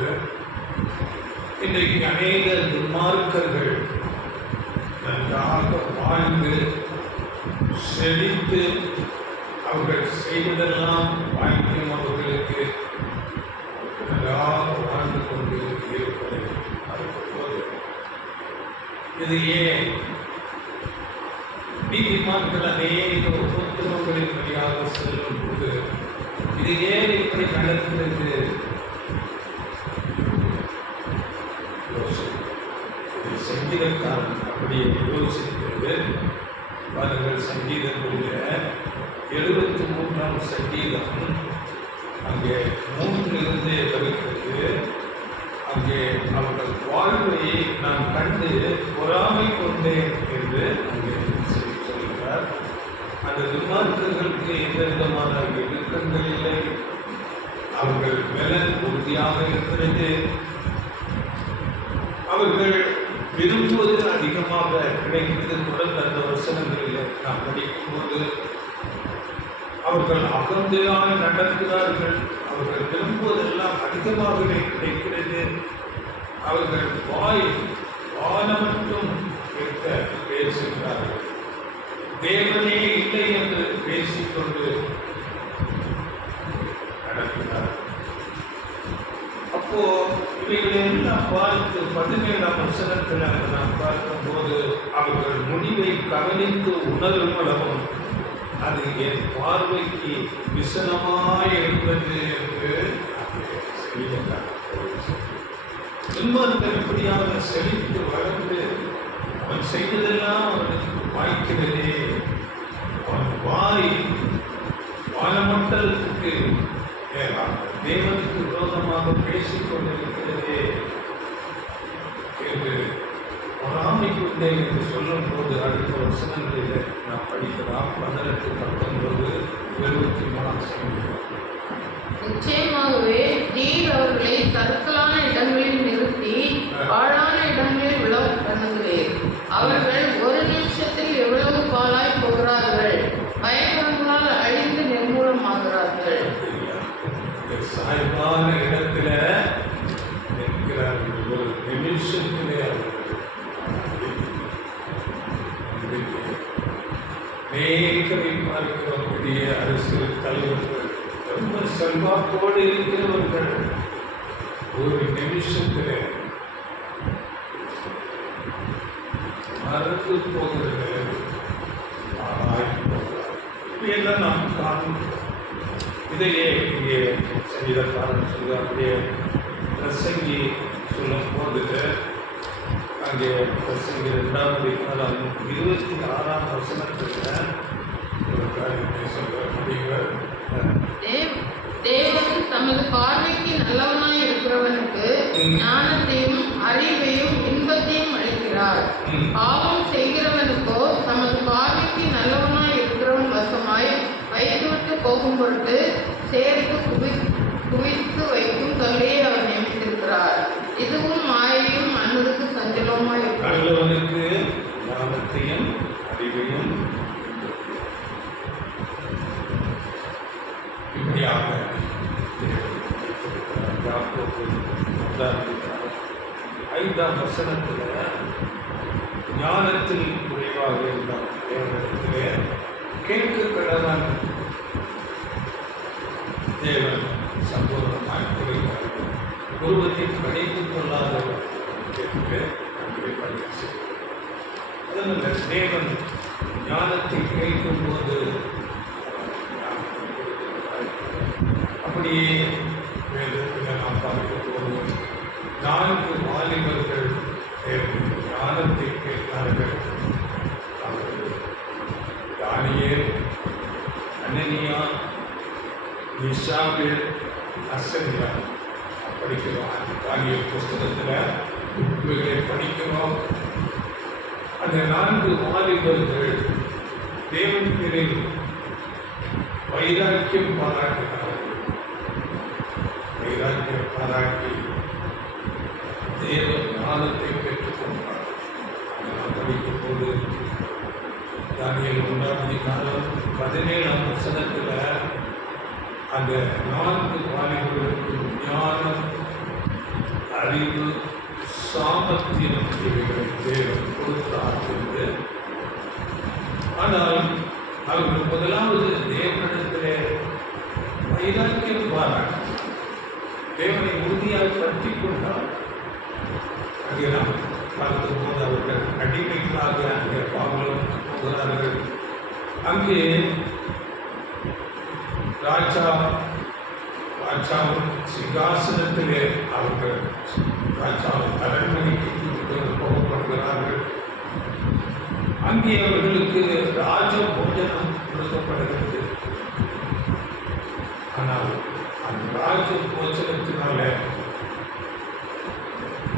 இன்றைக்கு அநேக துன்மார்க்கர்கள் நன்றாக வாழ்ந்து செழித்து அவர்கள் செய்வதெல்லாம் வாய்க்கும் அவர்களுக்கு நன்றாக வாழ்ந்து கொண்டு இருப்பதை பார்க்கும்போது இது ஏன் நீதிமான்கள் அநேக உபத்திரவங்களின் வழியாக செல்லும் போது இது ஏன் இப்படி நடக்கிறது? சங்கீதக்காரன் அப்படியே யோசிக்கிறது. பாருங்கள், சங்கீதத்துடைய 73ஆம் சங்கீதம் அங்கே 3 வருகிறது. அங்கே அவர்கள் வாழ்வை நான் கண்டு பொறாமை கொண்டேன் என்று அங்கே சொல்கிறார். அந்த துன்மார்க்கர்களுக்கு எந்த விதமான இடுக்கங்கள் இல்லை, அவர்கள் பலன் உறுதியாக இருக்கிறது. அவர்கள் விரும்புவது அதிகமாக கிடைக்கிறது. தொடர்ந்து அந்த வசனங்களில் நாம் படிக்கும்போது அவர்கள் அகந்தையாக நடக்கிறார்கள். அவர்கள் விரும்புவதெல்லாம் அதிகமாகவே கிடைக்கிறது. அவர்கள் வானமட்டும் கேட்க பேசுகிறார்கள். தேவனே இல்லை என்று பேசிக்கொண்டு நடக்கிறார்கள். அப்போ இவைகளெல்லாம் பார்த்து 17ஆம் வசனத்தில் நாம் பார்க்கும்போது அவர்கள் முடிவை கவனித்து உணர்வுகளவும் அது என் பார்வைக்கு விசனமாய் இருப்பது என்று துன்மார்க்கன் எப்படியாக செழித்து வளர்ந்து அவன் செய்வதெல்லாம் அவனுக்கு வாய்க்கிறதே. அவன் வாய் வானமண்டலத்துக்கு தேவனுக்கு விரோதமாக பேசிக் கொண்டிருக்கிறதே என்று பொறாமை கொண்டேன் என்று சொல்லும் போது அடுத்த வசனங்களில் நாம் படிக்கலாம். 18, 19, 23 நிச்சயமாகவே நீர் அவர்களை சறுக்கலான இடங்களில் நிறுத்தி பாழான இடங்களில் விழ பண்ணுகிறீர். அவர்கள் ஒரு நிமிஷத்தில் எவ்வளவு பாழாய் போகிறார்கள், பயங்கரங்களால் அழிந்து நிர்மூலமாகிறார்கள். சாய்வான இடத்துல நிற்கிறார்கள். ஒரு நிமிஷத்திலே மேற்கரை பார்க்கிறவர்களுடைய அரசியல் தலைவர்கள் ரொம்ப செல்வாக்கோடு இருக்கிறவர்கள் ஒரு நிமிஷத்திலே மறந்து போகிறது. இப்படியெல்லாம் நாம் காணும். இதையே இங்கே சங்கீதக்காரன் சொல்லுவாருடைய பிரசங்கி சொல்லும் போது அங்கே பிரசங்கி 2ஆம் அதிகாரம் 26ஆம் வசனத்தில் ஒரு காரியத்தை சொல்ல முடியும். தேவன் தமது பார்வைக்கு நல்லவனாய் இருக்கிறவனுக்கு ஞானத்தையும் அறிவையும் இன்பத்தையும் அளிக்கிறார். பாவம் செய்கிறவனுக்கோ தமது பார்வைக்கு நல்லவனாய் இருக்கிறவன் வசமாய் வைத்துவிட்டு போக போக்கும் பொருட்டு சேர்த்து குவித்து வைக்கும் தொல்லையை அவர் நியமித்திருக்கிறார். இதுவும் மாயையும் மனதுக்கு சஞ்சலமாய் இருக்கும். நல்லவனுக்கு ஞானத்தையும் அறிவையும் இப்படியாக ஐந்தாம் வசனத்தில் ஞானத்தில் குறைவாக இருந்தார் தேவனிடத்திலே கேட்க கடவன் தேவன் சம்பூர்ணமாய் குறைவார். உருவத்தில் கிடைத்துக் கொள்ளாதவர் என்று அங்கே பதிவு செய்கிறார். அதனால் தேவன் ஞானத்தை கேட்கும் போது அப்படியே வேதத்தில் நாம் பார்க்க போது 4 வாலிபர்கள் தேவன் ஞானத்தை கேட்டார்கள். அவர்கள் தானியேல், அனனியா, மீஷாவேல், அசரியா படிக்கிறோம். தானியேல் புஸ்தகத்தில் இவர்களை படிக்கிறோம். அந்த 4 வாலிபர்கள் தேவன் பேரில் வைராக்கியம் பாராட்டினார்கள். வைராக்கியம் பாராட்டி தேவ ஞானத்தை பெற்றுக்கொண்டார். நாம் படிக்கும் போது தானியேல் 1:17 வசனத்தில் அந்த 4 வாலிபர்களுக்கு ஞானம், அறிவு, சாமர்த்தியம் இவைகளை தேவன் கொடுத்தார் என்று. ஆனால் அவர்கள் முதலாவது தேவனிடத்திலே வைராக்கியம் பாராட்டி தேவனை உறுதியாக பற்றி கொண்டார். அங்கே நாம் பார்க்கும்போது அவர்கள் அடிமைகளாக அங்கே பாவலம் போகிறார்கள். அங்கே ராஜாவின் சிங்காசனத்திலே அவர்கள் ராஜாவின் அரண்மனைக்கு போகப்படுகிறார்கள். அங்கே அவர்களுக்கு ராஜ போஜனம் கொடுக்கப்படுகிறது. ஆனால் அந்த ராஜ போஜனத்தினால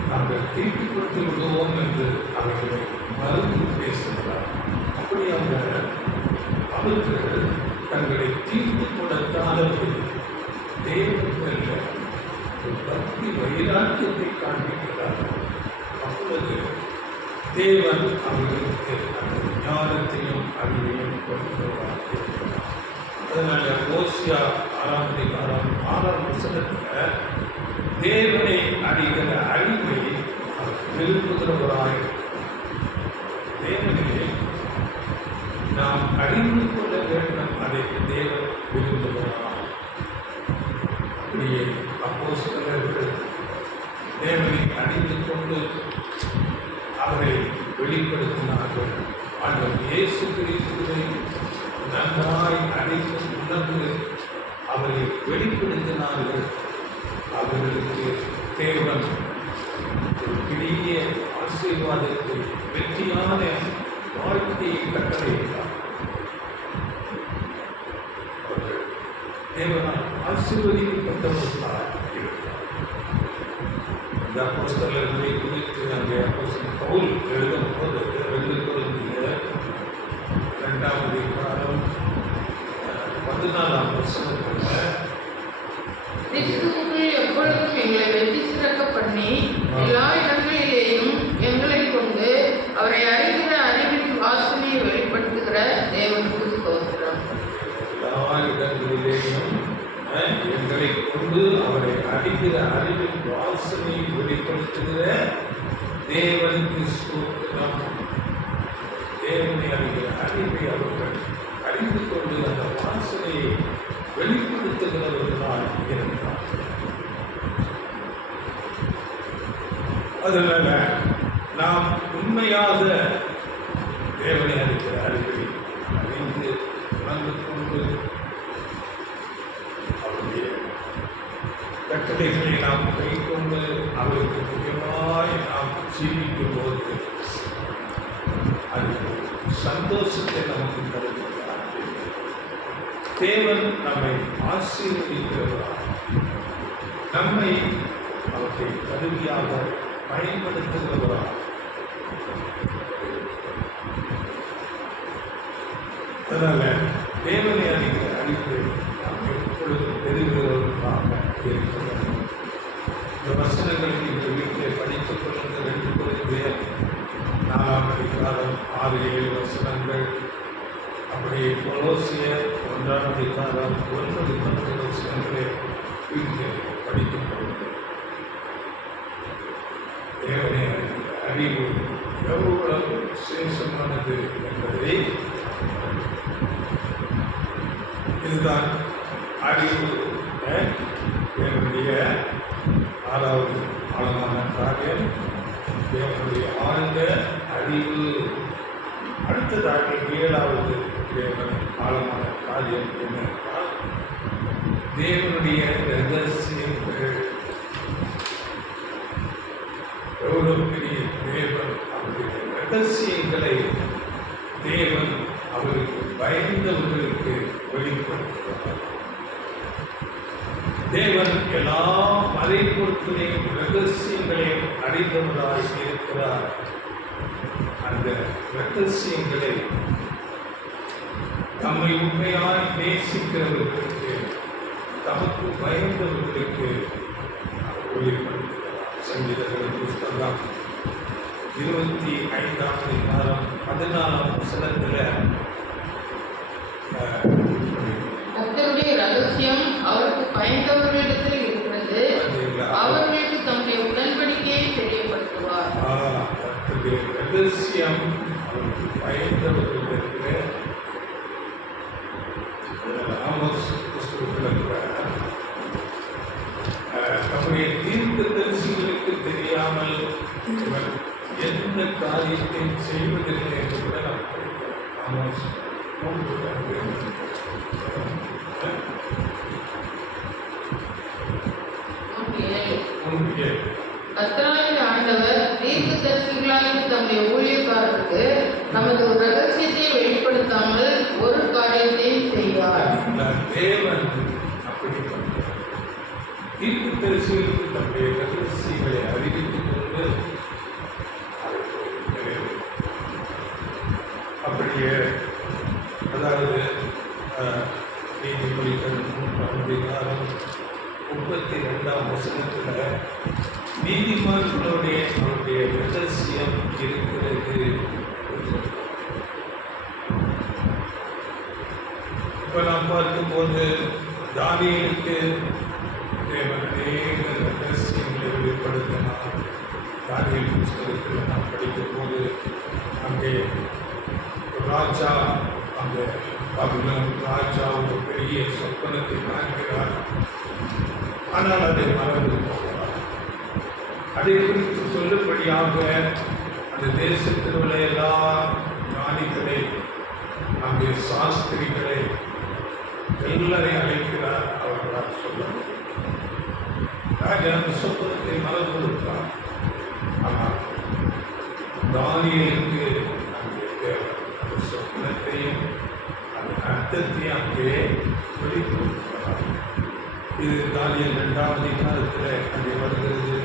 நாங்கள் தீர்த்துக் கொடுத்து விடுவோம் என்று அவர்களை மறுத்து பேசுகிறார். அப்படி அவர்கள் தங்களை தீர்த்துக் கொடுத்தாதபடி தேவனில் ஒரு பக்தி வைராக்கியத்தை காண்பிக்கிறார்கள். அப்பொழுது தேவன் அவர்களுக்கு அந்த ஞானத்தையும் அறிவையும் கொடுக்கிறார். அதனால ஓசியா 6:6 வசனத்தில் தேவனை அறிகிற அறிவை விரும்புகிறவராய் தேவனை நாம் அறிந்து கொள்ள வேண்டும். அதை தேவன் விரும்புகிறார். அப்படியே அப்போஸ்தலர்கள் தேவனை அறிந்து கொண்டு அவரை வெளிப்படுத்தினார்கள். ஆண்டவர் இயேசு கிறிஸ்துவை நன்றாய் அறிந்து உணர்ந்து அவரை வெளிப்படுத்தினார்கள். அவர்களுக்கு தேவன் ஒரு பெரிய ஆசீர்வாதத்தை, வெற்றியான வாழ்க்கையை கட்டளையிட்டார். அவர்கள் தேவனால் ஆசீர்வதிக்கப்பட்டவர்களாக இருக்கிறார். இந்த அப்போஸ்தலர்களை குறித்து அங்கே அப்போஸ்தலன் பவுல் எழுதும் போது 2 கொரிந்தியர் 2ஆம் அதிகாரம் 14ஆம் வசனத்தில் கிறிஸ்துவுக்குள் எப்பொழுதும் எங்களை வெற்றி சிறக்க பண்ணி எல்லா இடங்களிலேயும் எங்களை கொண்டு அவரை அறிகிற அறிவின் வாசனையை வெளிப்படுத்துகிற தேவனுக்கு ஸ்தோத்திரம். எல்லா இடங்களிலேயும் எங்களை கொண்டு அவரை அறிகிற அறிவின் வாசனையை வெளிப்படுத்துகிற தேவனுக்கு ஸ்தோத்திரம். தேவனை அறிகிற அறிவை அவர்கள் அறிந்து கொண்டு அந்த வாசனையை வெளிப்படுத்துகிறவர்களாக இருக்கிறார். அதனால நாம் உண்மையாக தேவனை அறிகிற அறிவை அறிந்து உணர்ந்து கொண்டு அவருடைய கட்டளைகளை நாம் கைக்கொண்டு அவருக்கு முக்கியமாய் நாம் ஜீவிக்கும் போது அது சந்தோஷத்தை நமக்கு தருகிறார். தேவன் நம்மை ஆசீர்வதிக்கிறவரார். நம்மை அவற்றை கருவியாக பயன்படுத்துகிறவரார். அதனால தேவனை அறிகிற அறிவை 9 வசனங்களை படித்துக் கொள்ளுங்கள். தேவனை அறிவு எவ்வளவு சேஷமானது என்பதை இதுதான் அறிவு. தேவனுடைய 6வது ஆழமான காரியம் தேவனுடைய ஆழ்ந்த அறிவு. அடுத்ததாக 7வது தேவன் ஆழமான காரியம் என்னென்றால் தேவனுடைய ரகசியங்கள். எவ்வளவு பெரிய தேவன்! அவருடைய ரகசியங்களை தேவன் அவருக்கு பயந்தவர்களுக்கு வெளிப்படுத்துகிறார். தேவன் எல்லா மறைபொருட்களையும் ரகசியங்களையும் அறிந்தவராய் இருக்கிறார். அந்த ரகசியங்களை தம்மை உண்மையாய் நேசிக்கிறவர்களுக்கு, தமக்கு பயந்தவர்களுக்கு வெளிப்படுத்துகிறார். சங்கீதங்களின் புஸ்தகம் 25ஆம் அதிகாரம் 14ஆம் வசனத்தில் கர்த்தருடைய ரகசியம் அவருக்கு பயந்தவர்களிடத்தில் இருக்கிறது, அவர்களுக்கு தம்முடைய உடன்படிக்கையை தெரியப்படுத்துவார். கர்த்தருடைய ரகசியம் அவருக்கு பயந்தவர்களிடத்தில். ஆமோஸ் புஸ்தகத்தில் நம்முடைய தீர்க்கதரிசிகளுக்கு தெரியாமல் இவர் எந்த காரியத்தை செய்வதில்லை என்று கூட நாம் படிக்கிறோம். ஆமோஸ் 3:2. கர்த்தராகிய ஆண்டவர் தீர்க்கதரிசிகளாகிய தம்முடைய ஊழியக்காரருக்கு நமது ரகசியத்தை வெளிப்படுத்தாமல் ஒரு காரியத்தையும் செய்வார். தேவன் அப்படி பண்ணுறார். தீர்க்கதரிசிகளுக்கு தம்முடைய ரகசியங்களை அறிவித்துக் கொண்டு அப்படியே, அதாவது நீதிமொழிகள் 3ஆம் அதிகாரம் 32ஆம் வசனத்தில் நீதிமான்களுடைய அவருடைய ரகசியம் இருக்கிறது. இப்போ நாம் பார்க்கும்போது தானியேலுக்கு தேவன் அநேக ரகசியங்களை வெளிப்படுத்தினார். தானியேல் புஸ்தகத்தில் நாம் படிக்கும்போது அங்கே ராஜா, அந்த பாபிலோன் ராஜா ஒரு பெரிய சொப்பனத்தை காண்கிறார். ஆனால் அதை மறந்து போகிறார். அதை குறித்து சொல்லும்படியாக அந்த தேசத்தில் உள்ள எல்லா ஞானிகளை, அங்கே சாஸ்திரிகளை எல்லாரையும் அழைக்கிறார். அவர்களால் சொல்ல ராஜா அந்த சொப்பனத்தை மறந்து கொடுத்தார். ஆனால் தானியேலுக்கு அங்கே அந்த சொப்பனத்தையும் அந்த அர்த்தத்தையும் அங்கே வெளிப்படுத்துகிறார். இது தானியேல் 2ஆம் அதிகாரத்தில் அங்கே வருகிறது.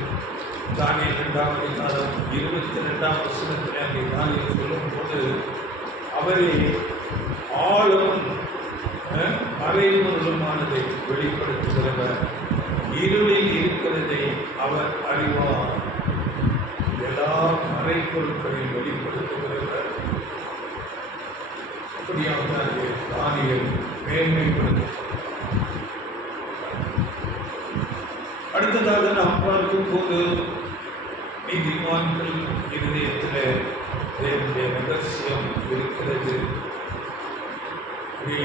தானியேல் 2ஆம் அதிகாரம் 22ஆம் வசனத்தில் அங்கே தானியேல் சொல்லும்போது அவரே ஆளும் மறைமுகமானதை வெளிப்படுத்துகிறவர், இருளில் இருக்கிறதை அவர் அறிவார். எல்லா மறைப்பொருட்களையும் வெளிப்படுத்துகிறவர். அப்படியாக அங்கே தானியேல் மேன்மைப்படுத்த. அடுத்ததாக நாம் பார்க்கும்போது நீதிமான்கள் இருதயத்தில் தேவனுடைய ரகசியம் இருக்கிறது.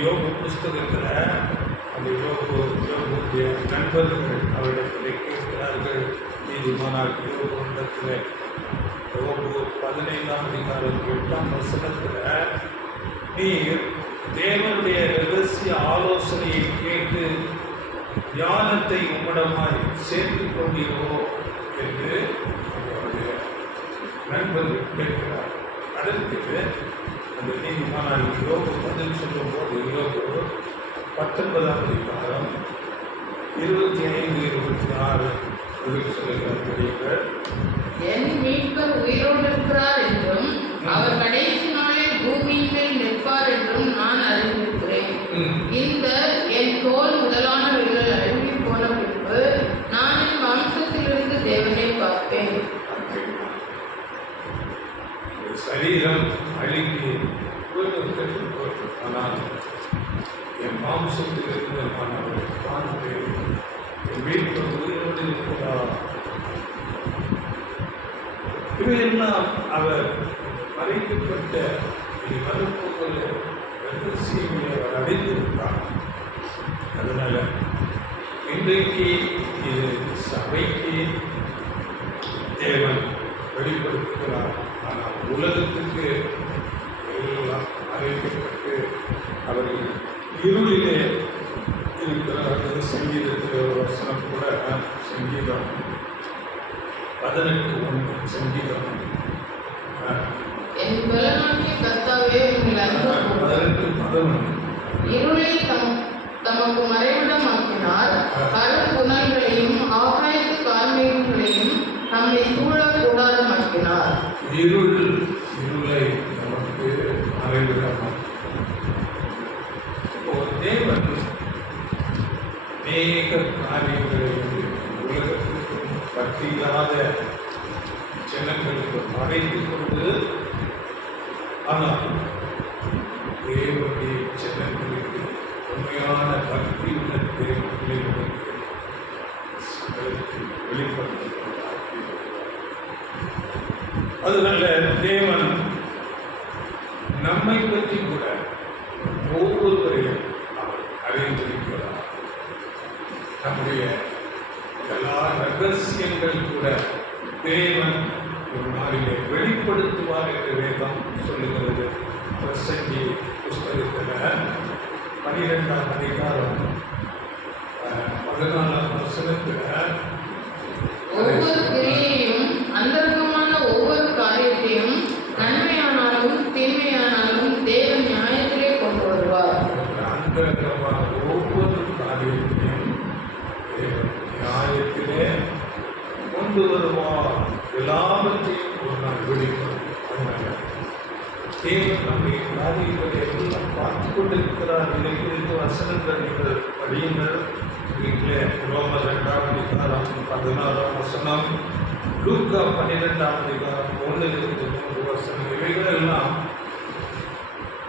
யோபு புஸ்தகத்தில் அந்த யோபுடைய நண்பர்கள் அவரிடத்தில் கேட்கிறார்கள். நீதிமானார் யோபுண்டத்தில் யோபு 15ஆம் அதிகாரம் 8ஆம் வசனத்தில் நீர் தேவனுடைய ரகசிய ஆலோசனையை கேட்டு ஞானத்தை உம்மிடமாய் சேர்த்துக் கொண்டீரோ என்று அவருடைய நண்பர்கள் கேட்கிறார். அதற்கு அந்த நீதிமானார் யோபு பதில் சொல்லும்போது யோபு 19ஆம் அதிகாரம் 25-26 சொல்லுகிறார். என் மீட்பர் உயிரோடு இருக்கிறார் என்றும் அவர் கடைசி நாளில் பூமியின் மேல் நிற்பார் என்றும் நான் அறிந்திருக்கிறேன். இந்த என் தோல் முதலானவைகள் அழுகி போன பின்பு நான் என் வம்சத்திலிருந்து தேவனை பார்ப்பேன். சரீரம் அழுகி, ஆனால் என் மாம்சத்திலிருந்து மீட்பர் உயிரோடு இருக்கிறார். இவையெல்லாம் அவர் மறைக்கப்பட்ட வரப்போகிற ரகசியங்களை அவர் அறிந்திருக்கிறார். அதனால இன்றைக்கு இது சபைக்கு தேவன் வெளிப்படுத்துகிறார். ஆனால் உலகத்துக்கு எல்லாம் மறைக்கப்பட்டு அவர்கள் இருளிலே இருக்கிறார்கள். சங்கீதத்தில் ஒரு வசனம் கூட, சங்கீதம் 18:1, சங்கீதம் என் பலனாகிய கர்த்தாவே உங்கள் அன்பு 18:11. இருளை தமக்கு மறைவிடமாக்கினார். கருப்புணல்களையும் ஆகாயத்து கார்மேகங்களையும் நம்மை சூழ கூடாரமாக்கினார். இருளை நமக்கு மறைவிடமாக்கினார். இப்போ தேவன் அநேக காரியங்களை உலகத்திற்கும் பற்றியில்லாத ஜனங்களுக்கு மறைந்து கொண்டு, ஆனால் தேவனுடைய ஜனங்களுக்கு உண்மையான பக்தியுள்ள தேவர்களுக்கு சகலத்தை வெளிப்படுத்துகிறார். அதனால தேவன் நம்மை பற்றி கூட ஒவ்வொருவரையும் அவர் அறிந்திருக்கிறார். நம்முடைய எல்லா ரகசியங்கள் கூட தேவன் ஒரு நாளிலே வெளிப்படுத்துவார் என்று வேதம் சொல்லுகிறது. பிரசங்கி புஸ்தகத்தில் 12ஆம் அதிகாரம் 14ஆம் வசனத்தில் ஒவ்வொரு கிரியையும் அந்தரங்கமான ஒவ்வொரு காரியத்தையும் நன்மையானாலும் தீமையானாலும் தேவன் நியாயத்திலே கொண்டு வருவார். அந்தரங்கமான ஒவ்வொரு காரியத்தையும் தேவன் நியாயத்திலே கொண்டு வருவார். எல்லாவற்றையும் ஒரு நாள் வெளிப்படுத்தும். தேவன் நம்முடைய காரியங்களை எல்லாம் பார்த்து கொண்டிருக்கிறார். இதை குறித்து வசனங்கள் நீங்கள் படியுங்கள். வீட்டில் ரோமர் 2ஆம் அதிகாரம் 16ஆம் வசனம், லூக்கா 12ஆம் அதிகாரம் 1-3 வசனம், இவைகளெல்லாம்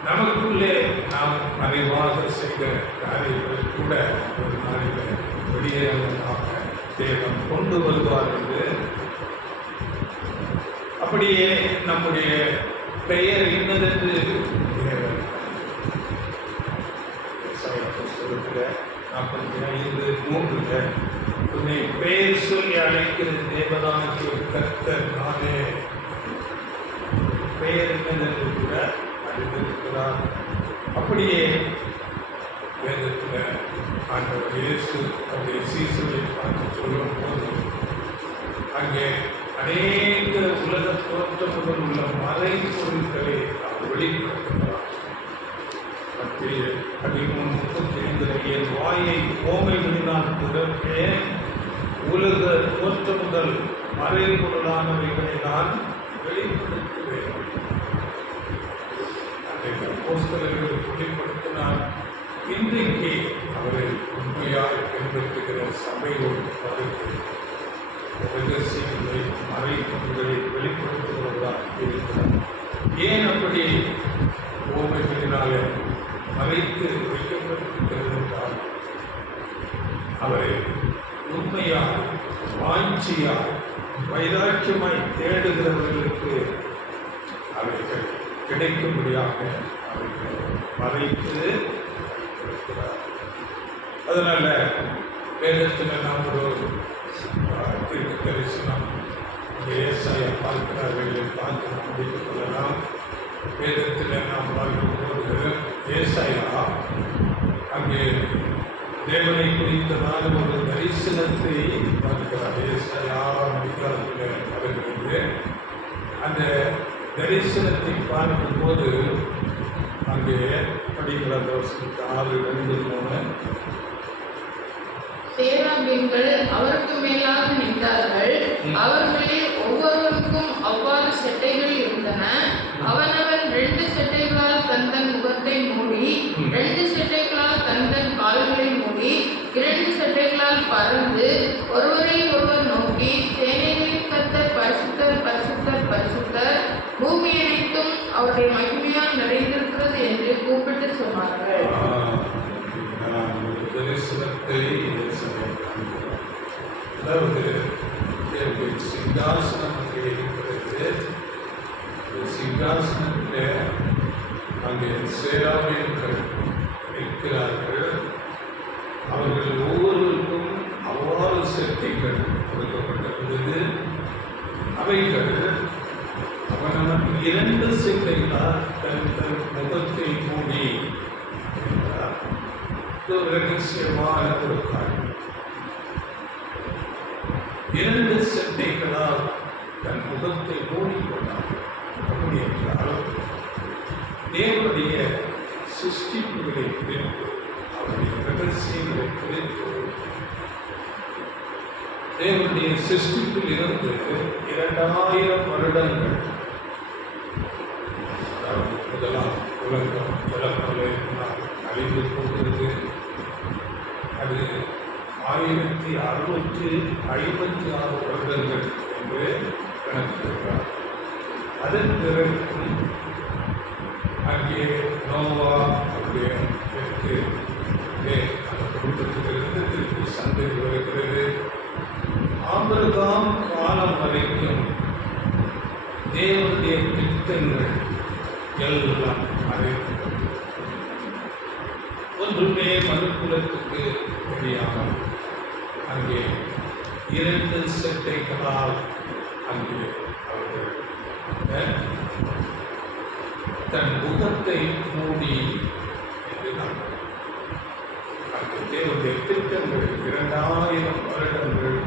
நமக்குள்ளே நாம் அறிவாக செய்த காரியங்களை கூட ஒரு நாளில் வெளியேறமாக தேவன் கொண்டு வருவார் என்று. அப்படியே நம்முடைய பெயர் இன்னதென்று தேவன் புஸ்தகத்தில் 45:3 உன்னை பெயர் சொல்லி அழைக்கிற தேவனாகிய கர்த்தர் நானே. பெயர் என்னதென்று கூட அறிந்திருக்கிறார். அப்படியே வேதத்தில் ஆண்டவர் இயேசு அவருடைய சீசனை பார்த்து சொல்லும் போது அங்கே அநேக உலக தோற்றமுடன் உள்ள மறை பொருட்களை அவர் வெளிப்படுத்துகிறார். 13:35 என் வாயை ஓமைகளினால் திறப்பேன், உலக தோற்ற முதல் மறை பொருளானவைகளை நான் வெளிப்படுத்துவேன். அப்போஸ்தலர்கள் வெளிப்படுத்தினார். இன்றைக்கு அவரை உண்மையாக பின்பற்றுகிற சபையோடு ரகசியங்களை மறைப்பொருள்களை வெளிப்படுத்துகிறவர்களாக இருக்கிறார். ஏன் அப்படி ஓமைகளினாலே மறைத்து வைக்கப்பட்டிருக்கிறது என்றால், அவரை உண்மையாக வாஞ்சியாக வைராக்கியமாய் தேடுகிறவர்களுக்கு அவைகள் கிடைக்கும்படியாக அவர்கள் மறைத்து இருக்கிறார். அதனால வேதத்தில் நாம் ஒரு தீர்க்க தரிசனம் ஏசாயா பார்க்கிறார்களை பார்த்து நாம் முடித்துக் கொள்ளலாம். வேதத்தில் நாம் பார்க்கும்போது ஏசாயா அங்கே தேவனை குறித்ததான ஒரு தரிசனத்தை பார்க்கிறார். ஏசாயா அதிகாரத்தில் வருகிறது. அந்த தரிசனத்தை பார்க்கும்போது அங்கே படிக்கிற தோசத்துக்கு 6:2-3 சேராபீன்கள் அவருக்கு மேலாக நின்றார்கள். அவர்களில் ஒவ்வொருவருக்கும் அவ்வாறு செட்டைகள் இருந்தன. அவனவன் 2 செட்டைகளால் தன் முகத்தை மூடி, 2 செட்டைகளால் தன் கால்களை மூடி, 2 செட்டைகளால் பறந்து ஒருவரை ஒருவர் நோக்கி, சேனைகளின் கர்த்தர் பரிசுத்தர் பரிசுத்தர் பரிசுத்தர், பூமி அனைத்தும் அவருடைய மகிமையால் நிறைந்திருக்கிறது என்று கூப்பிட்டு சொன்னார்கள். தரிசனத்தை அதாவது தேவனுடைய சிங்காசனம் அங்கே இருக்கிறது. சிங்காசனத்தில் அங்கே சேராபீன்கள் இருக்கிறார்கள். அவர்கள் ஒவ்வொருவருக்கும் அவ்வாறு செட்டிகள் கொடுக்கப்பட்டிருந்தது. அவைகள் அவனவன் 2 செட்டைகளால் தன் முகத்தை மூடி என்றார். இது ஒரு ரகசியமான ஒரு காரியம். 2 செட்டைகளால் தன் முகத்தை மூடிக்கொண்டார். அப்படி என்றால் தேவனுடைய சிருஷ்டிப்புகளை குறித்து, அவருடைய ரகசியங்களை குறித்து, தேவனுடைய சிருஷ்டிப்பில் இருந்து 2000 வருடங்கள், முதலாம் உலகம் ஜலப்பிரளயத்தினால் அழிந்து போகிறது. அது 1656 வருடங்கள் என்று கணக்கிடுகிறார். அதன் பிறகு அங்கே நோவா அவருடைய அந்த குடும்பத்திலிருந்து திருப்பி சந்தை வருகிறது. ஆபிரகாம் காலம் வரைக்கும் தேவனுடைய திட்டங்கள் எல்லாம் அறிவிக்கப்பட்டது. ஒன்றுமே மனுக்குலத்துக்கு தெரியாமல் அங்கே 2 செட்டைகளால் அங்கே அவர்கள் தன் முகத்தை மூடி என்று அந்த தேவனுடைய திட்டங்கள் 2000 வருடங்கள்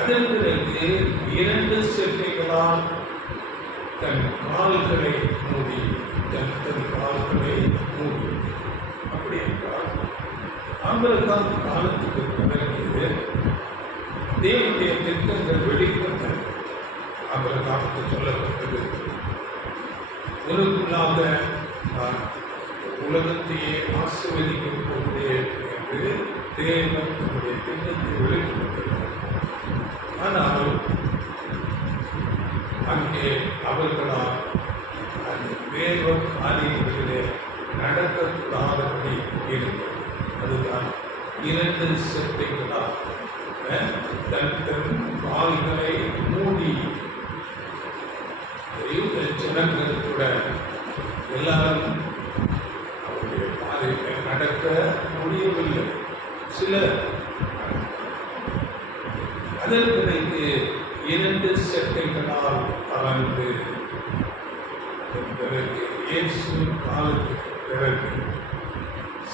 அதன் பிறகு 2 செட்டைகளால் தன் கால்களை மூடி தன் கால்களை மூடி. அப்படி என்றால் ஆபிரகாம் காலத்துக்கு பிறகு தேவனுடைய திட்டங்கள் வெளிப்பட்டன. ஆபிரகாமுக்கு சொல்லப்பட்டது, உனக்குள்ளாக நான் உலகத்தையே ஆசீர்வதிக்கப் போகிறேன் என்று தேவன் தன்னுடைய திட்டத்தை வெளிப்படுத்தினார். ஆனால் அங்கே அவர்களால் அந்த வேத காரியங்களிலே நடக்கக்கூடாதபடி இருந்தது. அதுதான் 2 செட்டைகளால் தன் கால்களை மூடி ஜனங்கள் கூட எல்லாரும் அவருடைய பாதையில் நடக்க முடியவில்லை. சிலர் அதன் பிறகு 2 செட்டைகளால் கலந்து அதன் பிறகு இயேசு காலத்துக்கு பிறகு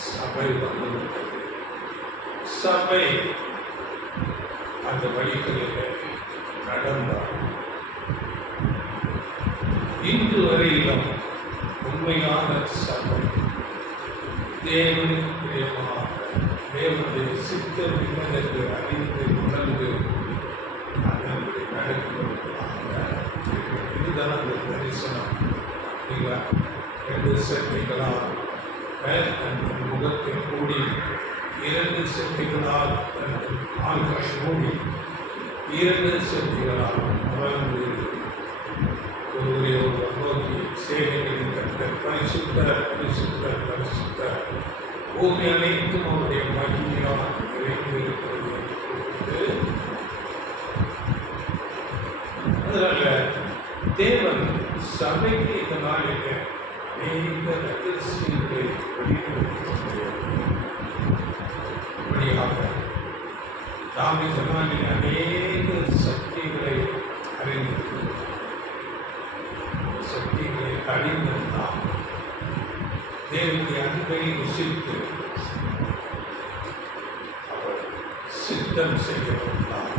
சபை வந்துவிட்டது. சபை அந்த வழிகளில் நடந்தார். இன்று வரையிலும் உண்மையான சபை தேவனுக்கு பிரியமாக தேவனுடைய சித்தம் என்று அறிந்து உணர்ந்து அதன்படி நடக்கிறவர்களாக இதுதான் அந்த தரிசனம். நீங்கள் 2 செட்டைகளால் தன் முகத்தை மூடி 2 செட்டைகளால் தன் கால்களை மூடி 2 செட்டைகளால் அமர்ந்து ஒருவரை ஒருவர் நோக்கி சேவைகளின் கர்த்தர் பரிசுத்தர் பரிசுத்தர் பரிசுத்தர் பூமி அனைத்தும் அவருடைய மகிமையால் நிறைந்திருக்கிறது என்று. அதனால தேவன் சபைக்கு இந்த நாளில் அநேக ரகசியங்களை வெளிப்படுத்தியாக நாம் இந்த நாளில் அநேக சக்திகளை அறிந்திருக்கிறோம். சக்திகளை அறிந்திருந்தால் தேவனுடைய அன்பை ருசித்து அவர் சித்தம் செய்கிறவர்களால்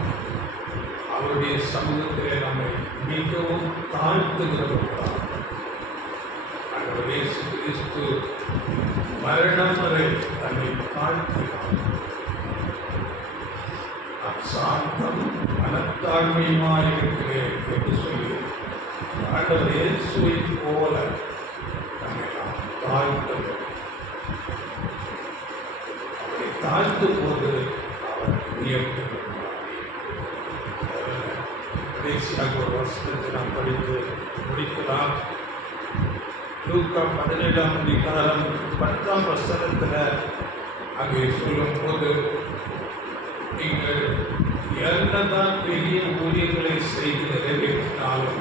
அவருடைய சமூகத்திலே நம்மை மிகவும் தாழ்த்துகிறவர்களால் ஆண்டவர் இயேசு கிறிஸ்து மரணம் வரை தன்னை தாழ்த்தினார். நான் சாந்தம் மனத்தாழ்மையுமாய் இருக்கிறேன் என்று சொல்லி ஆண்டவர் இயேசுவை போல நம்மை நாம் தாழ்த்தது. அவரை தாழ்த்தும் போது அவர் உயர்த்துகிறார். கடைசியாக ஒரு வருஷத்தை நாம் படித்து முடிக்கலாம். லூக்கா 17ஆம் அதிகாரம் 10ஆம் வசனத்தில் அங்கே சொல்லும் போது என்னதான் பெரிய ஊழியர்களை செய்து நிறைவேற்றினாலும்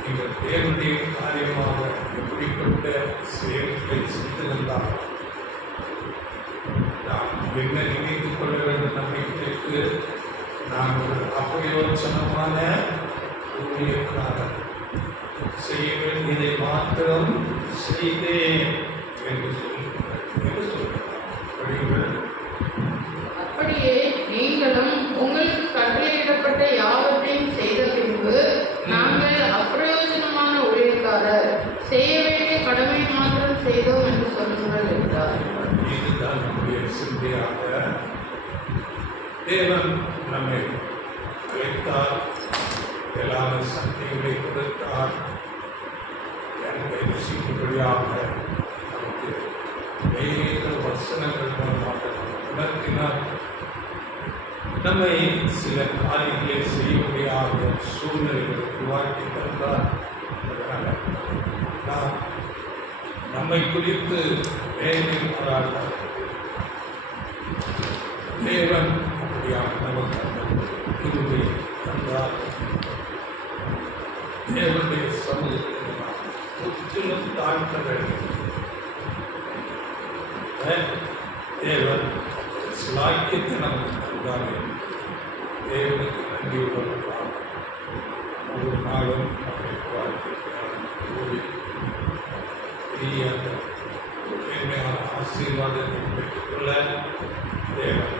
நீங்கள் தேவனுடைய காரியமாக எப்படிப்பட்ட செயல்களை செய்திருந்தால் நாம் என்ன நினைத்துக் கொள்ள வேண்டும் நம்பிக்கைக்கு நான் ஒரு அபயோஜனமான ஊழியக்காரன் செய்ய வேண்டியதை மாத்திரம் செய்தேன் என்று சொல்கிறார். அப்படியே நீங்களும் உங்களுக்கு கட்டளையிடப்பட்ட யாவற்றையும் செய்த பின்பு நாங்கள் அப்பிரயோஜனமான ஊழியக்காரர் செய்ய வேண்டிய கடமை மாத்திரம் செய்தோம் என்று சொல்லுங்கள் என்றார். இதுதான் நம்முடைய சிந்தையாக. தேவன் நம்மை அழைத்தார், எல்லா சக்திகளை கொடுத்தார், எனக்கு ருசிக்கும்படியாக நமக்கு அநேக வசனங்கள் மூலமாக உணர்த்தினார். நம்மை சில காரியங்களை செய்ய முடியாத சூழ்நிலைகளை உருவாக்கி தந்தார். அதனால் நாம் நம்மை குறித்து வேதனைப்படாத தேவன் அப்படியாக நமக்கு அந்த கிருபை தந்தார். தேவனுடைய சமூகத்தில் நாம் முற்றிலும் தாழ்த்த வேண்டும். தேவன் சிலாக்கியத்தை நமக்கு தந்தார்கள். தேவனுக்கு நன்றி உள்ளவர்களாக ஒவ்வொரு நாளும் நம்மை வாழ்க்கை பெரிய மேன்மையான ஆசீர்வாதத்தை பெற்றுக்கொள்ள தேவன்